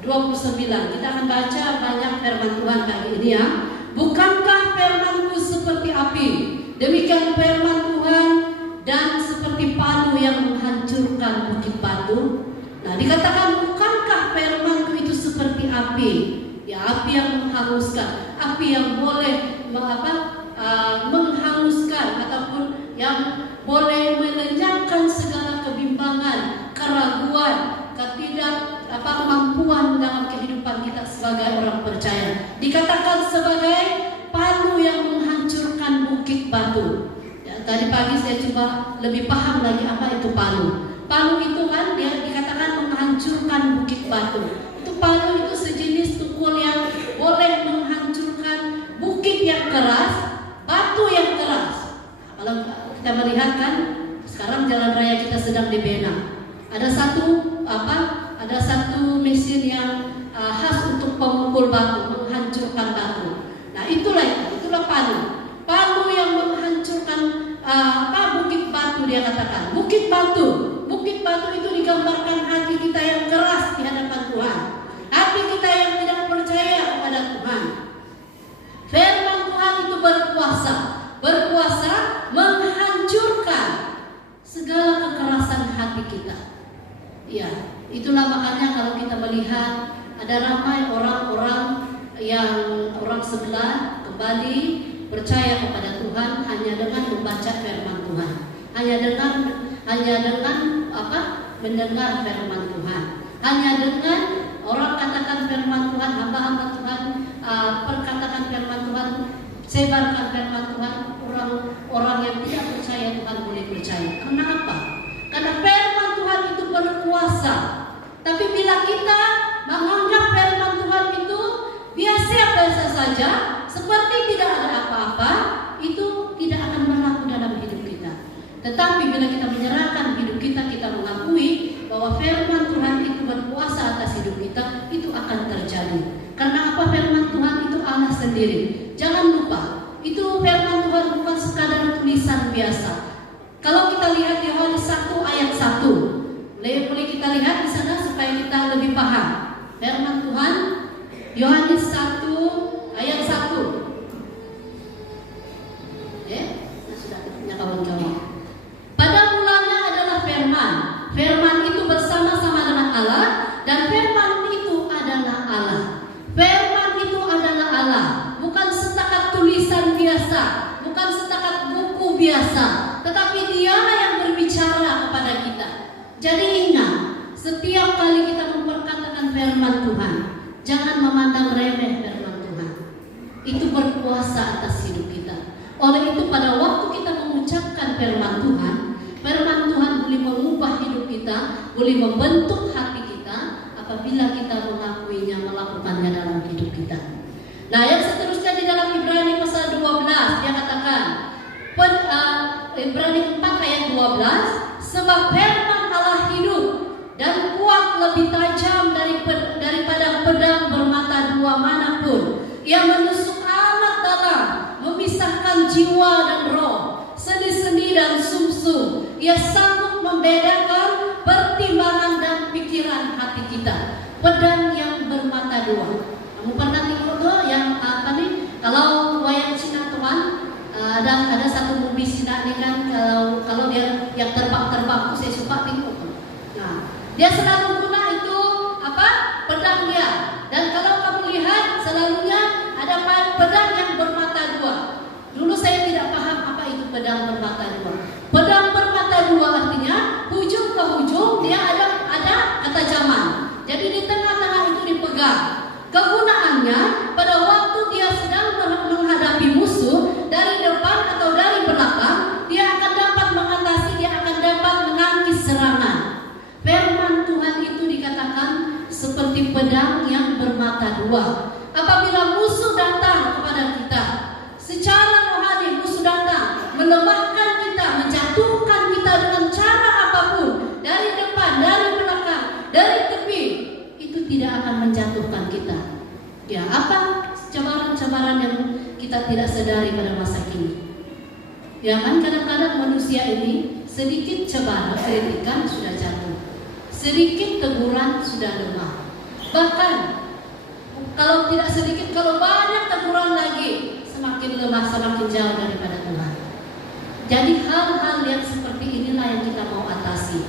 29, kita akan baca banyak firman Tuhan pagi ini ya. Bukankah firman-Ku seperti api, demikian firman Tuhan, dan seperti palu yang menghancurkan bukit batu. Nah, dikatakan bukankah firman-Ku itu seperti api, ya, api yang menghanguskan, api yang boleh menghanguskan ataupun yang boleh melenyapkan segala kebimbangan, keraguan, ketidakmampuan dalam kehidupan kita sebagai orang percaya. Dikatakan sebagai palu yang menghancurkan bukit batu. Ya, tadi pagi saya coba lebih paham lagi apa itu palu. Palu itu kan dia dikatakan menghancurkan bukit batu. Itu palu itu sejenis tukul yang boleh menghancurkan bukit yang keras, batu yang keras. Kalau kita melihat kan sekarang jalan raya kita sedang dibina. Ada satu mesin yang khas untuk pemukul batu, menghancurkan batu. Nah, itulah palu. Palu yang menghancurkan bukit batu, dia katakan. Bukit batu itu digambarkan hati kita yang keras di hadapan Tuhan. Hati kita yang tidak percaya kepada Tuhan. Firman Tuhan itu berkuasa menghancurkan segala kekerasan hati kita. Ya, itulah makanya kalau kita melihat ada ramai orang-orang yang orang sebelah kembali percaya kepada Tuhan hanya dengan membaca firman Tuhan, hanya dengan mendengar firman Tuhan, hanya dengan orang katakan firman Tuhan, hamba-hamba Tuhan perkatakan firman Tuhan, sebarkan firman Tuhan, orang yang tidak percaya Tuhan boleh percaya. Kenapa? Karena firman Tuhan itu berkuasa. Tapi bila kita menganggap firman Tuhan itu biasa-biasa saja, seperti tidak ada apa-apa, itu tidak akan berlaku dalam hidup kita. Tetapi bila kita menyerahkan hidup kita, kita mengakui bahwa firman Tuhan itu berkuasa atas hidup kita, itu akan terjadi. Karena apa? Firman Tuhan itu Allah sendiri. Jangan lupa, itu firman Tuhan bukan sekadar tulisan biasa. Kalau kita lihat Yohanes 1 ayat 1, boleh kita lihat di sana supaya kita lebih paham. Firman Tuhan Yohanes 1 ayat 1. Sudah punya kawan-kawan. Pada mulanya adalah firman. Firman itu bersama-sama dengan Allah, dan firman itu adalah Allah. Firman itu adalah Allah, biasa, tetapi Dialah yang berbicara kepada kita. Jadi ingat, setiap kali kita memperkatakan firman Tuhan, jangan memandang remeh firman Tuhan. Itu berkuasa atas hidup kita. Oleh itu pada waktu kita mengucapkan firman Tuhan boleh mengubah hidup kita, boleh membentuk hati kita apabila kita mengakuinya, melakukannya dalam hidup kita. Nah, yang seterusnya di dalam Ibrani pasal 12 dia katakan, Ibrani 4 ayat 12, sebab firman Allah hidup dan kuat, lebih tajam daripada pedang bermata dua manapun, yang menusuk amat dalam, memisahkan jiwa dan roh, sendi-sendi dan sumsum. Ia sanggup membedakan pertimbangan dan pikiran hati kita. Pedang yang bermata dua. Kamu pernah tengok tuh yang apa nih? Kalau wayang Cina teman, ada satu movie Cina nih kan, kalau dia yang terbang-terbang, saya suka tengok tuh. Nah, dia selalu guna itu apa? Pedang dia. Dan kalau kamu lihat selalunya ada pedang yang bermata dua. Dulu saya tidak paham apa itu pedang bermata dua. Pedang bermata dua artinya hujung ke hujung dia ada ketajaman. Jadi di tengah-tengah itu dipegang. Kegunaannya pada waktu dia sedang menghadapi musuh dari depan atau dari belakang, dia akan dapat mengatasi, dia akan dapat menangkis serangan. Firman Tuhan itu dikatakan seperti pedang yang bermata dua. Apabila musuh datang kepada kita, secara rohani musuh datang melemahkan kita, menjatuhkan kita dengan cara apapun, dari depan, dari belakang, dari tepi, itu tidak akan menjatuhkan kita. Ya, apa cabaran-cabaran yang kita tidak sadari pada masa kini? Ya kan, kadang-kadang manusia ini sedikit cobaan, kritikan sudah jatuh, sedikit teguran sudah lemah. Bahkan kalau tidak sedikit, kalau banyak teguran lagi, semakin lemah, semakin jauh daripada Tuhan. Jadi hal-hal yang seperti inilah yang kita mau atasi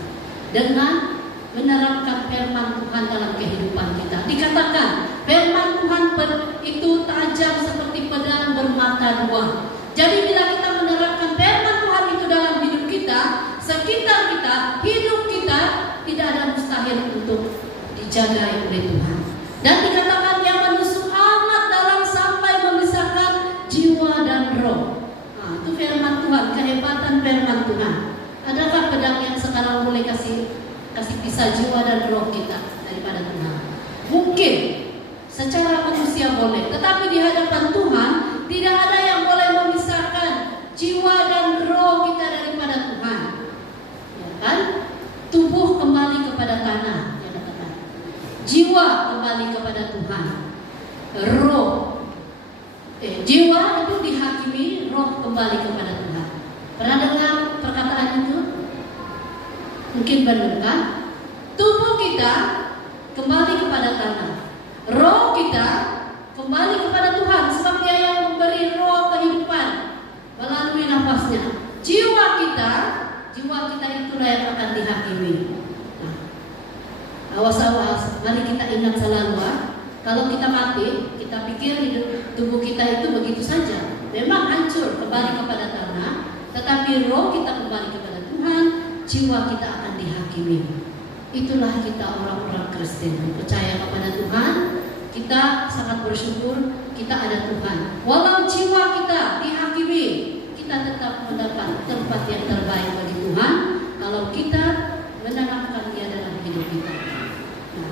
dengan menerapkan firman Tuhan dalam kehidupan kita. Dikatakan firman Tuhan itu tajam seperti pedang bermata dua. Jadi bila kita menerapkan firman Tuhan itu dalam hidup kita, sekitar kita, hidup kita, tidak ada mustahil untuk dijaga oleh Tuhan. Dan dikatakan yang menusuk amat dalam sampai memisahkan jiwa dan roh. Nah, itu firman Tuhan, kehebatan firman Tuhan. Adakah pedang yang sekarang boleh kasih pisah jiwa dan roh kita daripada Tuhan? Mungkin secara manusia boleh, tetapi di hadapan Tuhan tidak ada yang boleh memisahkan jiwa dan roh kita daripada Tuhan. Ya kan? Tubuh kembali kepada tanah, ya katakan. Jiwa kembali kepada Tuhan. Roh, jiwa itu dihakimi, roh kembali kepada Tuhan. Pernah dengar perkataan itu? Mungkin benar kan? Tubuh kita kembali kepada tanah, roh kita kembali kepada Tuhan, sebab Dia yang memberi roh kehidupan melalui nafasnya. Jiwa kita itulah yang akan dihakimi. Nah, awas, mari kita ingat selalu, kalau kita mati, kita pikir hidup tubuh kita itu begitu saja, memang hancur kembali kepada tanah, tetapi roh kita kembali kepada Tuhan, jiwa kita akan dihakimi. Itulah kita orang-orang Kristen, percaya kepada Tuhan. Kita sangat bersyukur kita ada Tuhan. Walau jiwa kita dihakimi, kita tetap mendapat tempat yang terbaik bagi Tuhan kalau kita menanamkan Dia dalam hidup kita. Nah,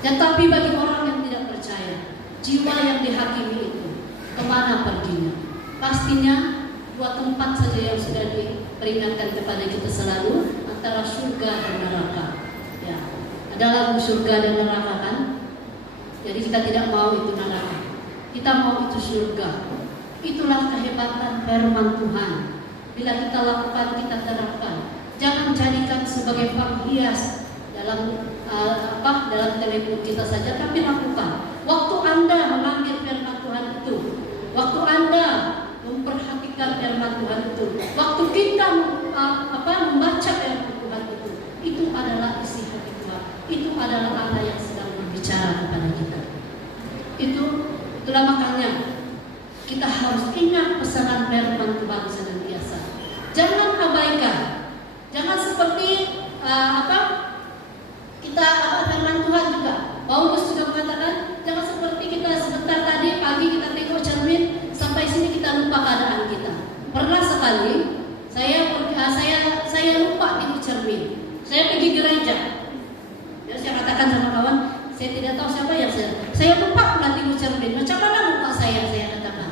tetapi bagi orang yang tidak percaya, jiwa yang dihakimi itu kemana perginya? Pastinya dua tempat saja yang sudah diperingatkan kepada kita selalu, antara surga dan neraka. Ya, adalah surga dan neraka kan? Jadi kita tidak mau itu neraka, kita mau itu surga. Itulah kehebatan firman Tuhan. Bila kita lakukan, kita terapkan. Jangan jadikan sebagai penghias dalam dalam telepon kita saja, tapi lakukan. Waktu Anda mengambil firman Tuhan itu, waktu Anda memperhatikan firman Tuhan itu, waktu kita membaca firman Tuhan itu adalah isi hati Tuhan. Itu adalah Allah yang sedang berbicara kepada kita. Itulah makanya kita harus ingat pesanan firman Tuhan senantiasa. Jangan abaikan. Jangan seperti firman Tuhan juga. Paulus juga mengatakan, jangan seperti kita sebentar tadi pagi kita tengok cermin sampai sini kita lupa keadaan kita. Pernah sekali saya lupa tengok cermin. Saya pergi gereja. Ya, saya katakan sama kawan, saya tidak tahu siapa yang saya lupa pernah tengok cermin. Macam mana muka saya katakan.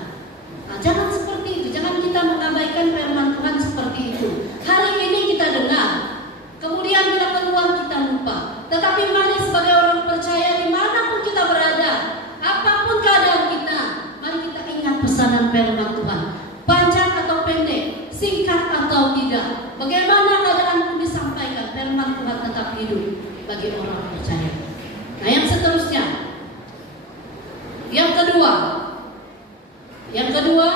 Nah, jangan seperti itu. Jangan kita mengabaikan firman Tuhan seperti itu. Hari ini kita dengar, kemudian bila keluar kita lupa. Tetapi mari sebagai orang percaya dimanapun kita berada, apapun keadaan kita, mari kita ingat pesanan firman Tuhan. Panjang atau pendek, singkat atau tidak, bagaimana keadaan pun disampaikan, firman Tuhan tetap hidup bagi orang percaya. Nah, yang seterusnya, yang kedua, yang kedua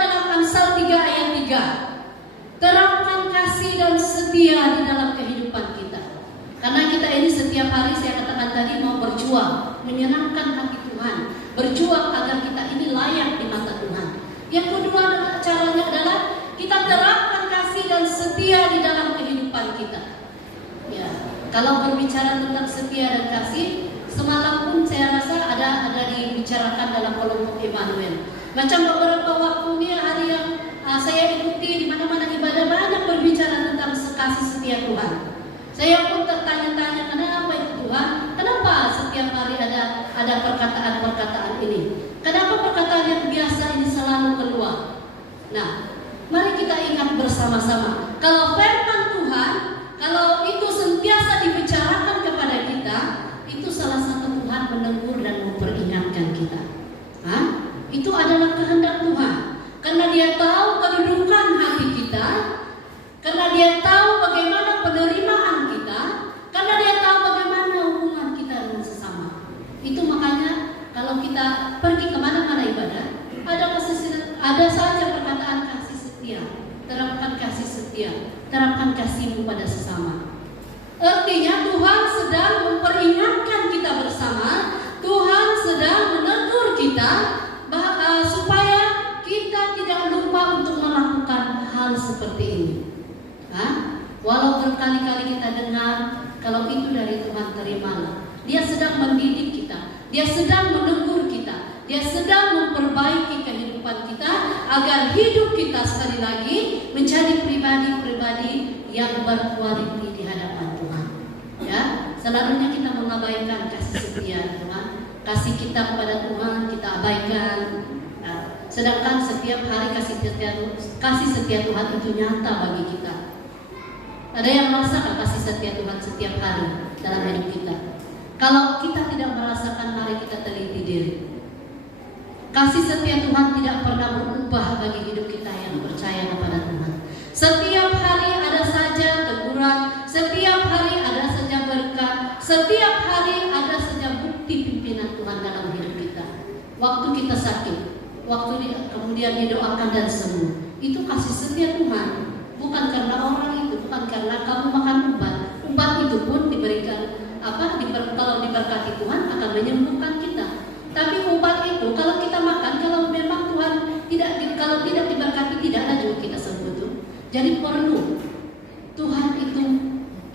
dalam Amsal 3 ayat 3. Terapkan kasih dan setia di dalam kehidupan kita. Karena kita ini setiap hari, saya katakan tadi, mau berjuang, menyenangkan hati Tuhan, berjuang agar kita ini layak di mata Tuhan. Yang kedua caranya adalah kita terapkan kasih dan setia di dalam kehidupan kita. Ya, kalau berbicara tentang setia dan kasih, semalam pun saya rasa ada dibicarakan dalam kelompok Emmanuel. Macam beberapa waktu ini hari yang saya ikuti di mana-mana ibadah banyak berbicara tentang kasih setia Tuhan. Saya pun tertanya-tanya, kenapa itu Tuhan? Kenapa setiap hari ada perkataan-perkataan ini? Kenapa perkataan yang biasa ini selalu keluar? Nah, mari kita ingat bersama-sama. Kalau firman Tuhan, kalau itu sentiasa dibicarakan kepada kita, itu salah satu Tuhan menegur dan memperingatkan kita. Itu adalah kehendak Tuhan. Karena Dia tahu kedudukan hati kita, karena Dia tahu bagaimana penerimaan kita, karena Dia tahu bagaimana hubungan kita dengan sesama. Itu makanya kalau kita pergi kemana-mana ibadah, ada saja perkataan kasih setia. Terapkan kasih setia, terapkan kasihmu pada sesama. Artinya Tuhan sedang memperingatkan kita bersama, Tuhan sedang menegur kita supaya kita tidak lupa untuk melakukan hal seperti ini. Walau berkali-kali kita dengar, kalau itu dari Tuhan, terimalah. Dia sedang mendidik kita, Dia sedang menegur kita, Dia sedang memperbaiki kehidupan kita agar hidup kita sekali lagi menjadi pribadi-pribadi yang berkualiti di hadapan Tuhan. Ya, selalunya kita mengabaikan kasih setia Tuhan, kasih kita kepada Tuhan kita abaikan. Sedangkan setiap hari kasih setia Tuhan itu nyata bagi kita. Ada yang merasakan kasih setia Tuhan setiap hari dalam hidup kita? Kalau kita tidak merasakan, mari kita teliti diri. Kasih setia Tuhan tidak pernah berubah bagi hidup kita yang percaya kepada Tuhan. Setiap hari ada saja teguran, setiap hari ada saja berkat, setiap hari ada saja bukti pimpinan Tuhan dalam hidup kita. Waktu kita sakit, kemudian didoakan dan sembuh, itu kasih setia Tuhan. Bukan karena orang itu, bukan karena kamu makan ubat itu pun diberikan kalau diberkati Tuhan akan menyembuhkan kita. Tapi obat itu kalau kita makan, kalau memang Tuhan kalau tidak diberkati, tidak ada juga kita sembuh tuh. Jadi perlu Tuhan itu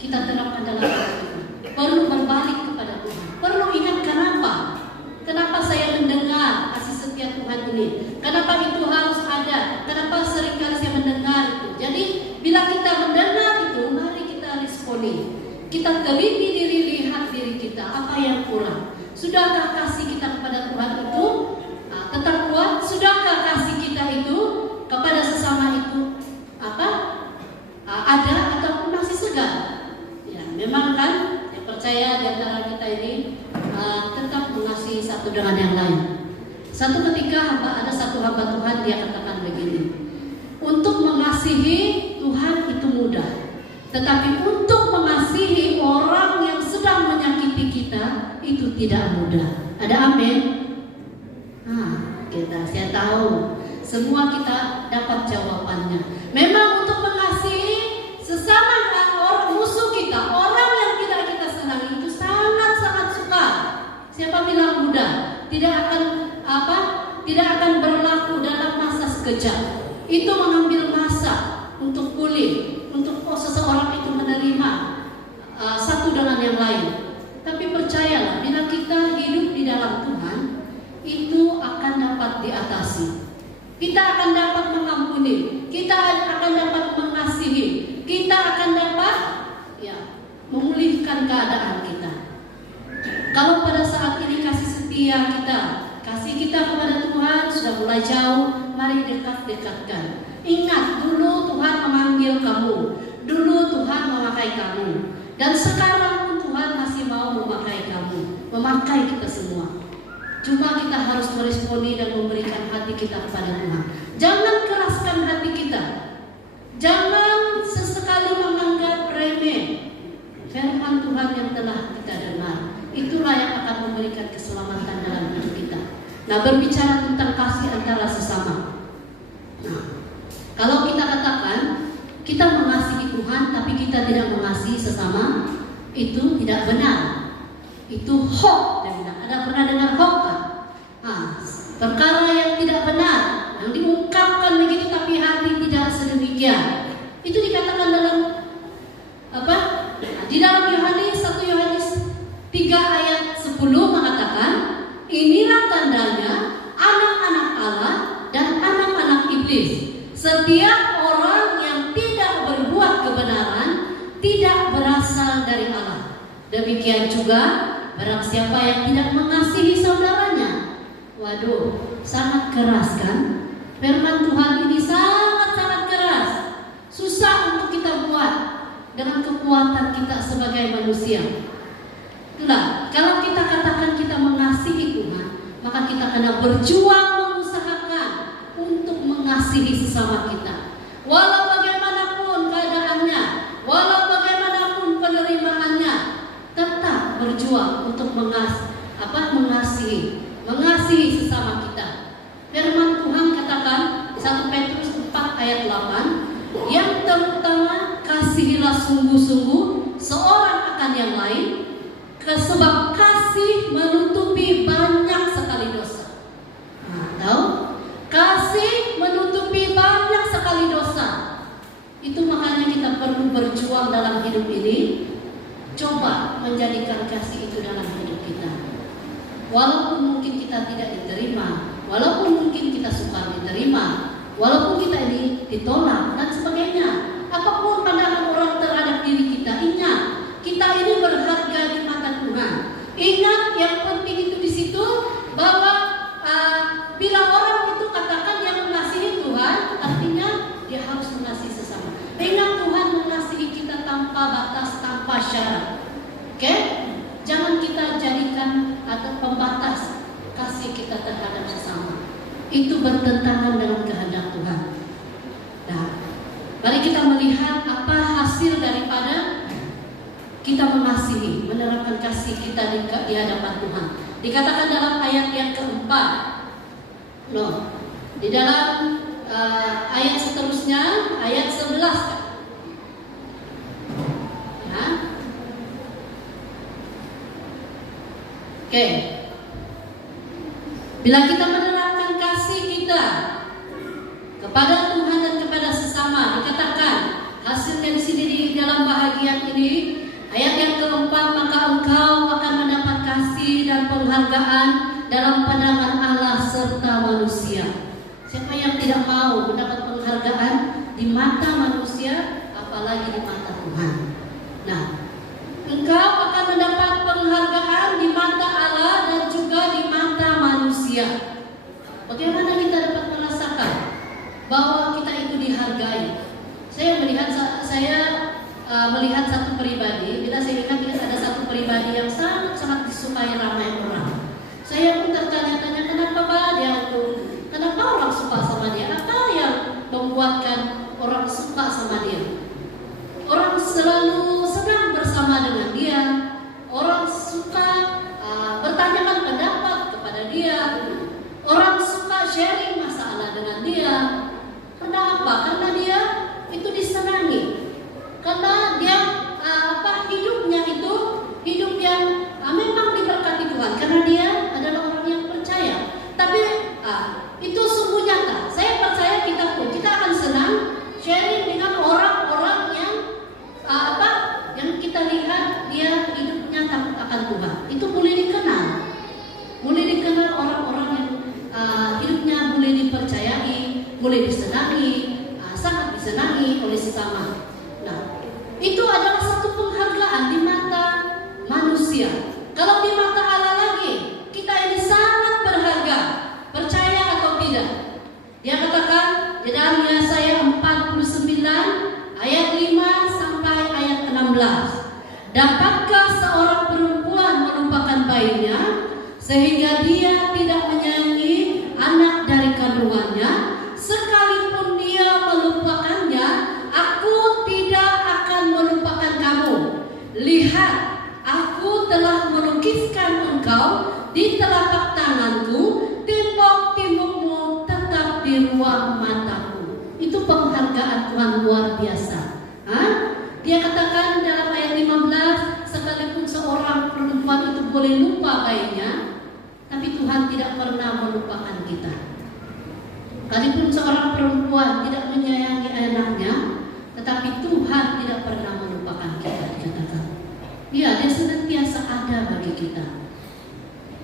kita terapkan dalam hidup kita. Perlu berbalik kepada Tuhan. Perlu ingat kenapa saya mendengar kasih setia Tuhan ini. Kenapa itu harus ada? Kenapa seringkali saya mendengar itu? Jadi bila kita mendengar itu, mari kita responi. Kita teliti diri, lihat diri kita, apa yang kurang. Sudahkah kasih kita kepada Tuhan itu tetap kuat? Sudahkah kasih kita itu kepada sesama itu ada ataupun masih segar? Ya, memang kan, saya percaya di antara kita ini tetap mengasihi satu dengan yang lain. Satu ketika ada satu hamba Tuhan, dia katakan begini, untuk mengasihi Tuhan itu mudah, tetapi untuk mengasihi orang yang sedang menyakiti kita itu tidak mudah. Ada amin? Saya tahu semua kita dapat jawabannya. Memang untuk mengasihi sesama orang musuh kita, orang yang tidak kita senangi itu sangat-sangat sukar. Siapa bilang mudah? itu mengambil masa untuk pulih, untuk seseorang itu menerima satu dengan yang lain. Tapi percayalah, bila kita hidup di dalam Tuhan, itu akan dapat diatasi. Kita akan dapat mengampuni, kita akan dapat mengasihi, kita akan dapat memulihkan keadaan kita. Kalau pada saat ini kasih setia kita, kasih kita kepada Tuhan sudah mulai jauh, mari dekat-dekatkan. Ingat, dulu Tuhan memanggil kamu, dulu Tuhan memakai kamu, dan sekarang pun Tuhan masih mau memakai kamu, memakai kita semua. Cuma kita harus meresponi dan memberikan hati kita kepada Tuhan. Jangan keraskan hati kita, jangan sesekali menganggap remeh firman Tuhan yang telah kita dengar. Itulah yang akan memberikan keselamatan dalam hidup kita. Nah, berbicara tentang kasih antara sesama. Nah, kalau kita katakan kita mengasihi Tuhan tapi kita tidak mengasihi sesama, itu tidak benar. Itu hoax. Ada pernah dengar hoax kan? Nah, perkara yang tidak benar, yang diungkapkan begitu tapi hati tidak sedemikian. Itu dikatakan dalam apa? Di dalam Yohanes 1 Yohanes 3 ayat 10 mengatakan, inilah tandanya anak-anak Allah dan anak-anak iblis. Setiap orang yang tidak berbuat kebenaran tidak berasal dari Allah. Demikian juga barang siapa yang tidak mengasihi saudaranya. Waduh, sangat keras kan? Firman Tuhan ini sangat-sangat keras. Susah untuk kita buat dengan kekuatan kita sebagai manusia. Itulah, kalau kita katakan kita mengasihi Tuhan, maka kita kena berjuang mengusahakan untuk mengasihi sesama kita. Walau bagaimanapun keadaannya, walau bagaimanapun penerimaannya, tetap berjuang untuk mengasihi sesama kita. Firman Tuhan katakan 1 Petrus 4 ayat 8, yang terutama kasihilah sungguh-sungguh seorang akan yang lain, sebab kasih menutupi banyak sekali dosa. Nah, tahu? Kasih menutupi banyak sekali dosa. Itu makanya kita perlu berjuang dalam hidup ini. Coba menjadikan kasih itu dalam hidup kita. Walaupun mungkin kita tidak diterima, walaupun mungkin kita sukar diterima, walaupun kita ini ditolak dan sebagainya, apapun pandangan orang terhadap diri kita, ingat, kita ini berharga di mata Tuhan. Ingat, yang penting itu di situ bahwa bila orang itu katakan yang mengasihi Tuhan, artinya dia harus mengasihi sesama. Ingat, Tuhan mengasihi kita tanpa batas, tanpa syarat. Oke? Jangan kita jadikan atau pembatas kasih kita terhadap sesama. Itu bertentangan dengan kehendak Tuhan. Nah, mari kita melihat apa hasil daripada kita mengasihi, menerapkan kasih kita di hadapan Tuhan. Dikatakan dalam ayat yang keempat. Di dalam ayat seterusnya, ayat 11. Ya. Oke. Bila kita menerapkan kasih kita kepada Tuhan dan kepada sesama, dikatakan hasilnya di sini di dalam bahagian ini, ayat yang keempat, maka engkau akan mendapat kasih dan penghargaan dalam pandangan Allah serta manusia. Siapa yang tidak mau mendapat penghargaan di mata manusia, apalagi di mata Tuhan. Nah, engkau akan mendapat penghargaan di mata Allah dan juga di mata manusia. Bagaimana kita dapat merasakan bahwa kita itu dihargai? Saya melihat satu pribadi. Bila saya lihat ada satu pribadi yang sangat disukai ramai orang, saya pun tertanya-tanya, kenapa orang suka sama dia? Apa yang membuatkan orang suka sama dia? Orang selalu senang bersama dengan dia. Orang suka bertanyakan pendapat kepada dia. Orang suka sharing masalah dengan dia. Kenapa? Karena dia itu disenangi. Karena dia hidupnya itu hidup yang memang diberkati Tuhan. Karena dia adalah orang yang percaya. Tapi itu sungguh nyata. Saya percaya kita akan Kalau di mata Allah lagi, kita ini sangat berharga. Percaya atau tidak? Dia katakan di dalam Yesaya 49 ayat 5 sampai ayat 16. Dapatkah seorang perempuan melupakan bayinya sehingga dia tidak menyayangi anak dari kandungannya? Sekalipun dia melupakannya, aku tidak akan melupakan kamu. Lihat, aku telah melukiskan engkau di telapak tanganku, tembok-tembokmu tetap di ruang mataku. Itu penghargaan Tuhan luar biasa. Dia katakan dalam ayat 15, sekalipun seorang perempuan itu boleh lupa bayinya, tapi Tuhan tidak pernah melupakan kita. Sekalipun seorang perempuan tidak menyayangi anaknya, tetapi Tuhan tidak pernah melupakan kita, dikatakan. Ya, dia senantiasa ada bagi kita.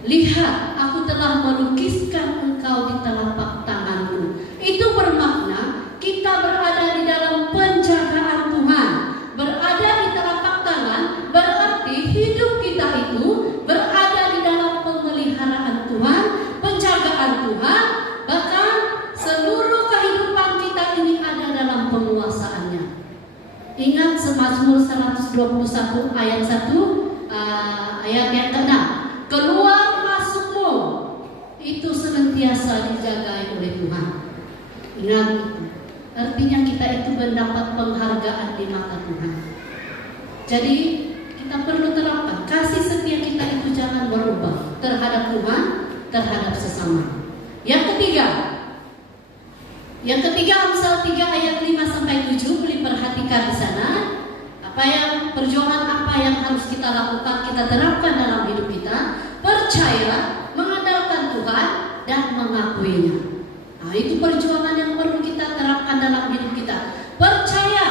Lihat, aku telah melukiskan engkau di telapak tanganku. Itu bermakna kita berada di dalam penjagaan Tuhan. Berada di telapak tangan berarti hidup kita itu berada di dalam pemeliharaan Tuhan, penjagaan Tuhan, bahkan seluruh kehidupan kita ini ada dalam penguasaannya. Ingat Mazmur 121 ayat 1 ayat yang ke-6. Keluar masukmu itu senantiasa dijaga oleh Tuhan. Ingat itu. Artinya kita itu mendapat penghargaan di mata Tuhan. Jadi kita perlu terapkan kasih setia kita itu jangan berubah terhadap Tuhan, terhadap sesama. Yang ketiga Amsal 3 ayat 5 sampai 7 boleh perhatikan di sana. Perjuangan apa yang harus kita lakukan, kita terapkan dalam hidup kita. Percaya, mengandalkan Tuhan dan mengakuinya. Itu perjuangan yang perlu kita terapkan dalam hidup kita. Percaya,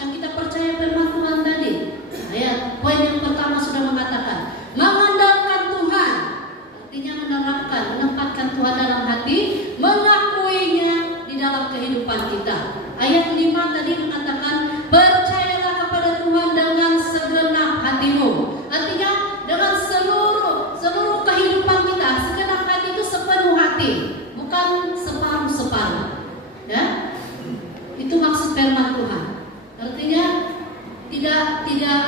yang kita percaya firman Tuhan tadi. Poin yang pertama sudah mengatakan mengandalkan Tuhan, artinya menerapkan, menempatkan Tuhan dalam hati, mengakuinya di dalam kehidupan kita. Ayat 5 tadi mengatakan percayalah kepada Tuhan dengan segenap hatimu. Artinya dengan seluruh kehidupan kita. Segenap hati itu sepenuh hati, bukan separuh-separuh. Ya, itu maksud firman Tuhan. Artinya tidak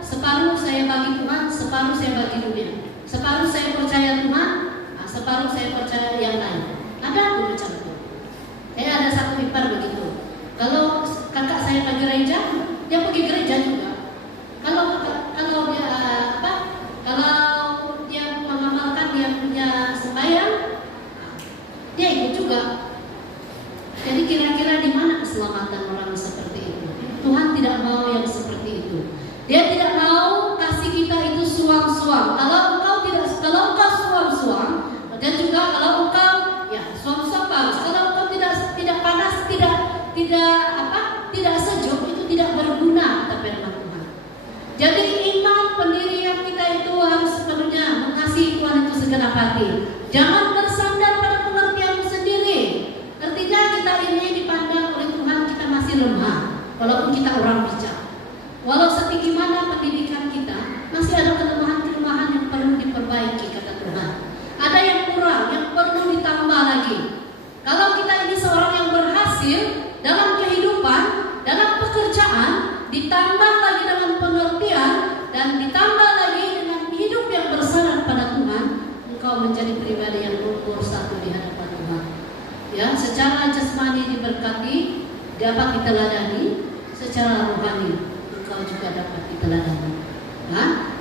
separuh saya bagi Tuhan, separuh saya bagi dunia. Separuh saya percaya Tuhan, separuh saya percaya yang lain. Ada macam itu. Saya ada satu ipar begitu. Kalau kakak saya ke gereja, dia pergi gereja juga. Kalau dia mengamalkan dia punya sembahyang, dia ikut juga. Jadi kira-kira di mana keselamatan orang seperti itu? Tuhan tidak mau yang seperti itu. Dia tidak mau kasih kita itu suam-suam. Kalau engkau suam-suam, dan juga kalau engkau suam-suam bagus. Kalau engkau tidak panas, tidak sejuk, itu tidak berguna, kata firman Tuhan. Jadi iman pendirian kita itu harus sepenuhnya mengasihi Tuhan itu segenap hati. Jangan bersandar pada pengertianmu sendiri. Artinya kita ini dipandang oleh Tuhan kita masih lemah, walaupun kita orang bijak. Walau setinggi mana pendidikan kita, masih ada kelemahan-kelemahan yang perlu diperbaiki, kata Tuhan. Ada yang kurang, yang perlu ditambah lagi. Kalau kita ini seorang yang berhasil dalam kehidupan, dalam pekerjaan, ditambah lagi dengan pengertian, dan ditambah lagi dengan hidup yang bersandar pada Tuhan, engkau menjadi pribadi yang nomor satu di hadapan Tuhan. Ya, secara jasmani diberkati, dapat diteladani, secara rohani engkau juga dapat diteladani.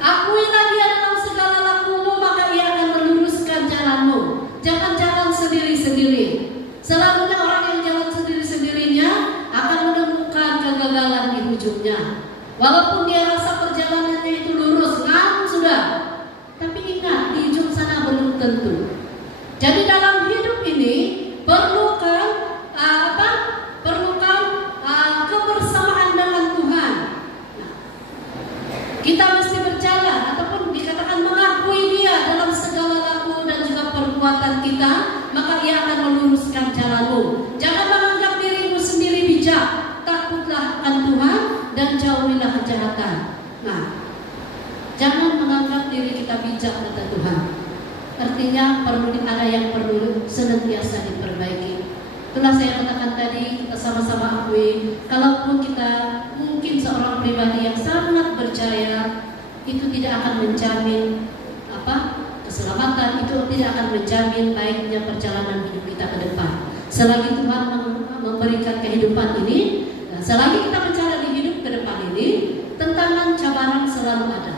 Akuilah dia dalam segala lakumu, maka ia akan meluruskan jalanmu. Jangan jalan sendiri-sendiri. Selalunya orang yang jalan sendiri-sendirinya akan menemukan kegagalan di ujungnya. Walaupun dia rasa perjalanannya itu lurus, sudah. Tapi ingat, di ujung sana belum tentu. Jadi dalam hidup ini perlukan kebersamaan dengan Tuhan. Kita mesti berjalan ataupun dikatakan mengakui dia dalam segala laku dan juga perbuatan kita, maka ia akan meluruskan jalanmu. Jangan menganggap dirimu sendiri bijak. Takutlah akan Tuhan dan jauhilah kejahatan. Jangan menganggap diri kita bijak, kata Tuhan. Artinya ada yang perlu senantiasa diperbaiki. Itulah saya katakan tadi, kita sama-sama akui, kalaupun kita mungkin seorang pribadi yang sangat berjaya, itu tidak akan menjamin keselamatan, itu tidak akan menjamin baiknya perjalanan hidup kita ke depan. Selagi Tuhan memberikan kehidupan ini, dan selagi kita menjalani hidup ke depan ini, tentangan cabaran selalu ada.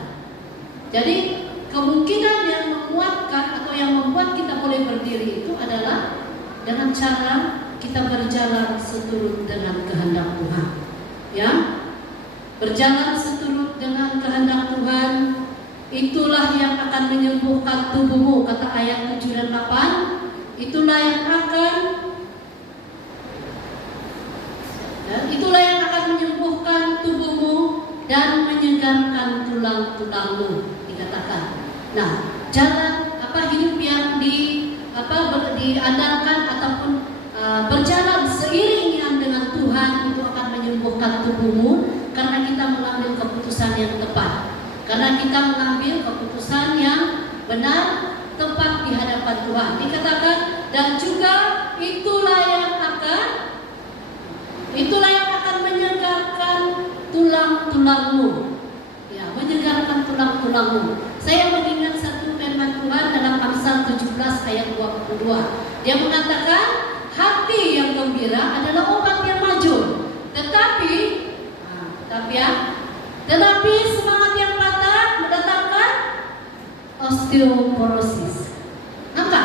Jadi kemungkinan yang menguatkan atau yang membuat kita boleh berdiri itu adalah dengan cara kita berjalan seturut dengan kehendak Tuhan. Ya, berjalan seturut dengan kehendak Tuhan, itulah yang akan menyembuhkan tubuhmu, kata ayat 7 dan 8. Itulah yang akan menyembuhkan tubuhmu dan menyegarkan tulang-tulangmu, dikatakan. Nah, jalan hidup yang diandalkan ataupun berjalan seiringan dengan Tuhan itu akan menyembuhkan tubuhmu karena kita mengambil keputusan yang tepat. Karena kita mengambil keputusan yang benar, tepat di hadapan Tuhan. Dikatakan, dan juga itulah yang akan menyegarkan tulang-tulangmu. Ya, menyegarkan tulang-tulangmu. Saya mengingat satu firman Tuhan dalam Amsal 17 ayat 22. Dia mengatakan, hati yang gembira adalah obat yang maju. Tetapi semangat yang patah mendatangkan osteoporosis. Apa?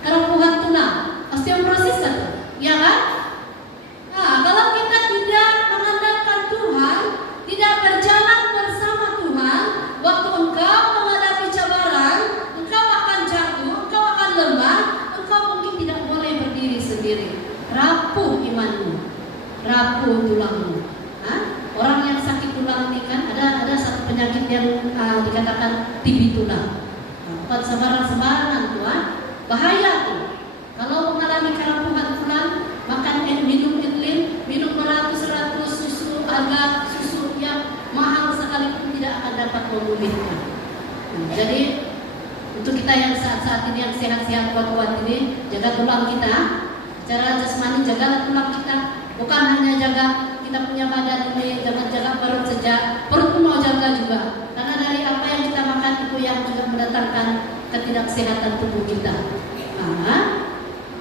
Kerobohan tulang. Osteoporosis kan? Ya kan? Nah, kalau kita tidak mengandalkan Tuhan, tidak berjalan bersama Tuhan, waktu engkau menghadapi cabaran, engkau akan jatuh, engkau akan lemah, engkau mungkin tidak boleh berdiri sendiri. Rapuh imanmu, rapuh tulangmu. Orang yang sakit tulang ini kan ada satu penyakit yang dikatakan TB tulang. Bukan sembarangan Tuhan, bahaya tuh. Kalau mengalami kerampuhan tulang, makan minum etlin, minum beratus-ratus susu, harga susu yang mahal sekalipun tidak akan dapat memulihkan. Jadi untuk kita yang saat-saat ini yang sehat-sehat kuat-kuat ini, jaga tulang kita. Secara jasmani jagalah tulang kita, bukan hanya jaga kita punya badan ini, jangan jaga perut saja, perut pun mau jaga juga. Karena dari apa yang kita makan itu yang juga mendatangkan ketidaksehatan tubuh kita.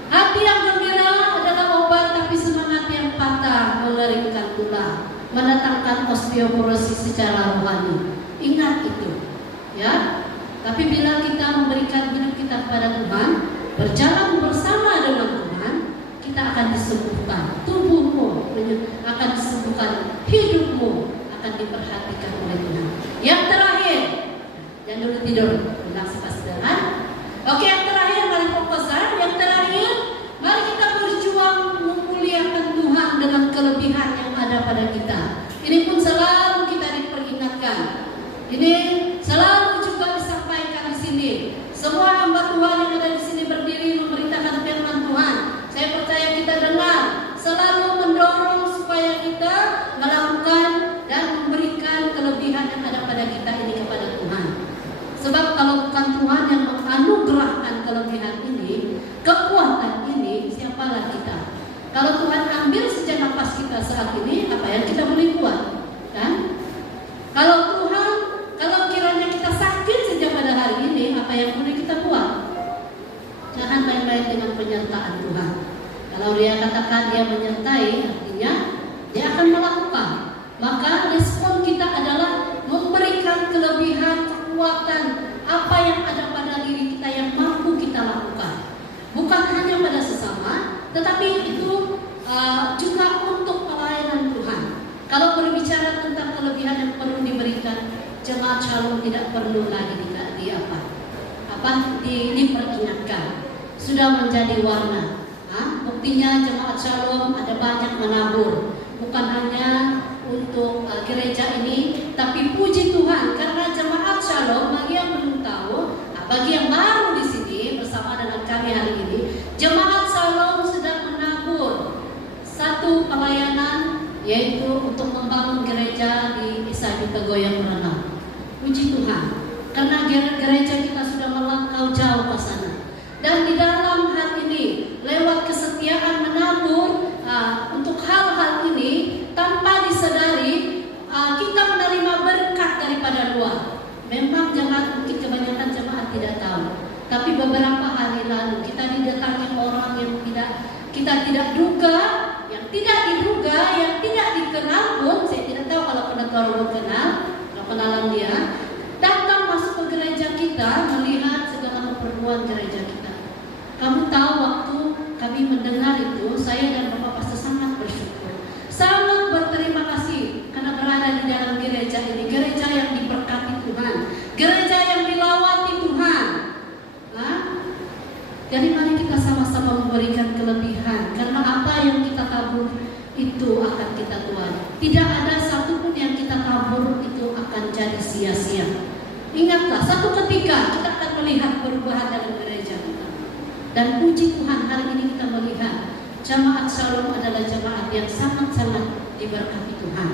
Hati yang gembira adalah obat, tapi semangat yang patah mengeringkan tulang, mendatangkan osteoporosis secara rohani. Ingat itu, ya. Tapi bila kita memberikan hidup kita kepada Tuhan, berjalan bersama dengan Tuhan, kita akan disembuhkan. Tubuhmu akan disembuhkan, hidupmu akan diperhatikan oleh Tuhan. Yang terakhir, jangan dulu tidur, bilang sepasdaran. Oke, yang terakhir, mari proposal. Yang terakhir, mari kita berjuang memuliakan Tuhan dengan kelebihan yang ada pada kita. Ini pun selalu kita diperingatkan. Ini selalu juga disampaikan di sini. Semua hamba Tuhan yang ada di sini berdiri memberitakan firman Tuhan. Saya percaya kita dengar, selalu mendorong supaya kita melakukan dan memberikan kelebihan yang ada pada kita ini kepada Tuhan. Sebab kalau bukan Tuhan yang menganugerahkan kelebihan ini, kekuatan ini, siapalah kita? Kalau Tuhan ambil sejak nafas kita saat ini, apa yang kita boleh buat? Kan? Kalau kiranya kita sakit sejak pada hari ini, apa yang boleh kita buat? Jangan main-main dengan penyertaan Tuhan. Kalau dia katakan dia menyertai, artinya dia akan melakukan. Maka respon kita adalah memberikan kelebihan, kekuatan, apa yang ada pada diri kita yang mampu kita lakukan. Bukan hanya pada sesama, tetapi itu juga untuk pelayanan Tuhan. Kalau berbicara tentang kelebihan yang perlu diberikan, jemaat Shalom tidak perlu lagi diperingatkan. Sudah menjadi warna. Buktinya jemaat Shalom ada banyak menabur, bukan hanya untuk gereja ini, tapi puji Tuhan karena jemaat Shalom, bagi yang belum tahu, bagi yang baru di sini bersama dengan kami hari ini, jemaat Shalom sedang menabur satu pelayanan, yaitu untuk membangun gereja di SIB Tegoyang Merenang. Puji Tuhan, karena kita menerima berkat daripada luar. Memang jemaat, mungkin kebanyakan jemaat tidak tahu. Tapi beberapa hari lalu kita didatangi orang yang kita tidak duga, yang tidak diduga, yang tidak dikenal pun. Saya tidak tahu kalau pendeta Robo kenal, kalau kenalan dia, datang masuk ke gereja kita, melihat segala keperluan gereja kita. Kamu tahu waktu kami mendengar itu, saya dan Bapak Pastor sangat bersyukur, sangat berterima kasih karena berada di dalam gereja ini, gereja yang diberkati Tuhan, gereja yang dilawati Tuhan. Jadi mari kita sama-sama memberikan kelebihan, karena apa yang kita tabur itu akan kita tuai. Tidak ada satupun yang kita tabur itu akan jadi sia-sia. Ingatlah, satu ketika kita akan melihat perubahan dalam gereja kita. Dan puji Tuhan, hari ini kita melihat jemaat Shalom adalah jemaat yang sangat-sangat diberkati Tuhan.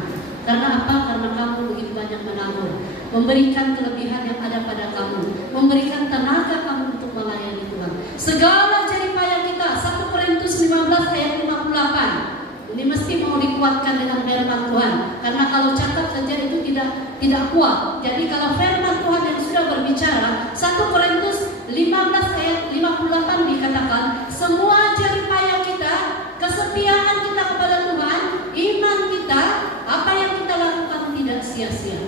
Karena apa? Karena kamu begitu banyak menabur, memberikan kelebihan yang ada pada kamu, memberikan tenaga kamu untuk melayani Tuhan. Segala jeripaya kita, 1 Korintus 15 ayat 58. Ini mesti mau dikuatkan dengan firman Tuhan. Karena kalau catat saja itu tidak kuat. Jadi kalau firman Tuhan yang sudah berbicara, 1 Korintus 15 ayat 58 dikatakan, semua jeripaya kita, kesetiaan kita kepada Tuhan, iman kita, apa yang kita lakukan tidak sia-sia.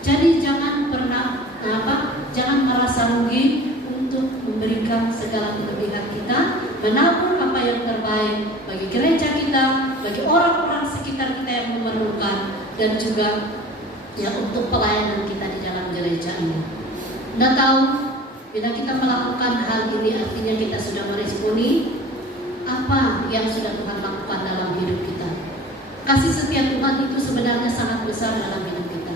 Jadi jangan pernah jangan merasa rugi untuk memberikan segala kelebihan kita, menabur apa yang terbaik bagi gereja kita, bagi orang-orang sekitar kita yang memerlukan, dan juga ya untuk pelayanan kita di dalam gereja ini. Anda tahu, bila kita melakukan hal ini, artinya kita sudah meresponi apa yang sudah Tuhan lakukan dalam hidup kita. Kasih setia Tuhan itu sebenarnya sangat besar dalam hidup kita.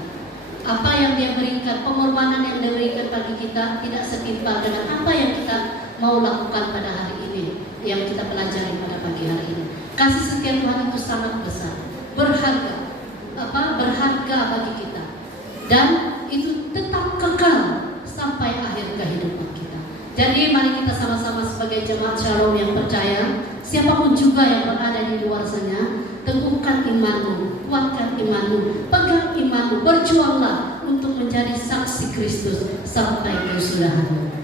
Apa yang Dia berikan, pengorbanan yang Dia berikan bagi kita tidak setimpal dengan apa yang kita mau lakukan pada hari ini, yang kita pelajari pada pagi hari ini. Kasih setia Tuhan itu sangat besar, berharga, berharga bagi kita, dan itu tetap kekal sampai akhir kehidupan kita. Jadi mari kita sama-sama sebagai jemaat Shalom yang percaya, siapapun juga yang berada di luar sana, teguhkan imanmu, kuatkan imanmu, pegang imanmu, berjuanglah untuk menjadi saksi Kristus sampai kesudahan.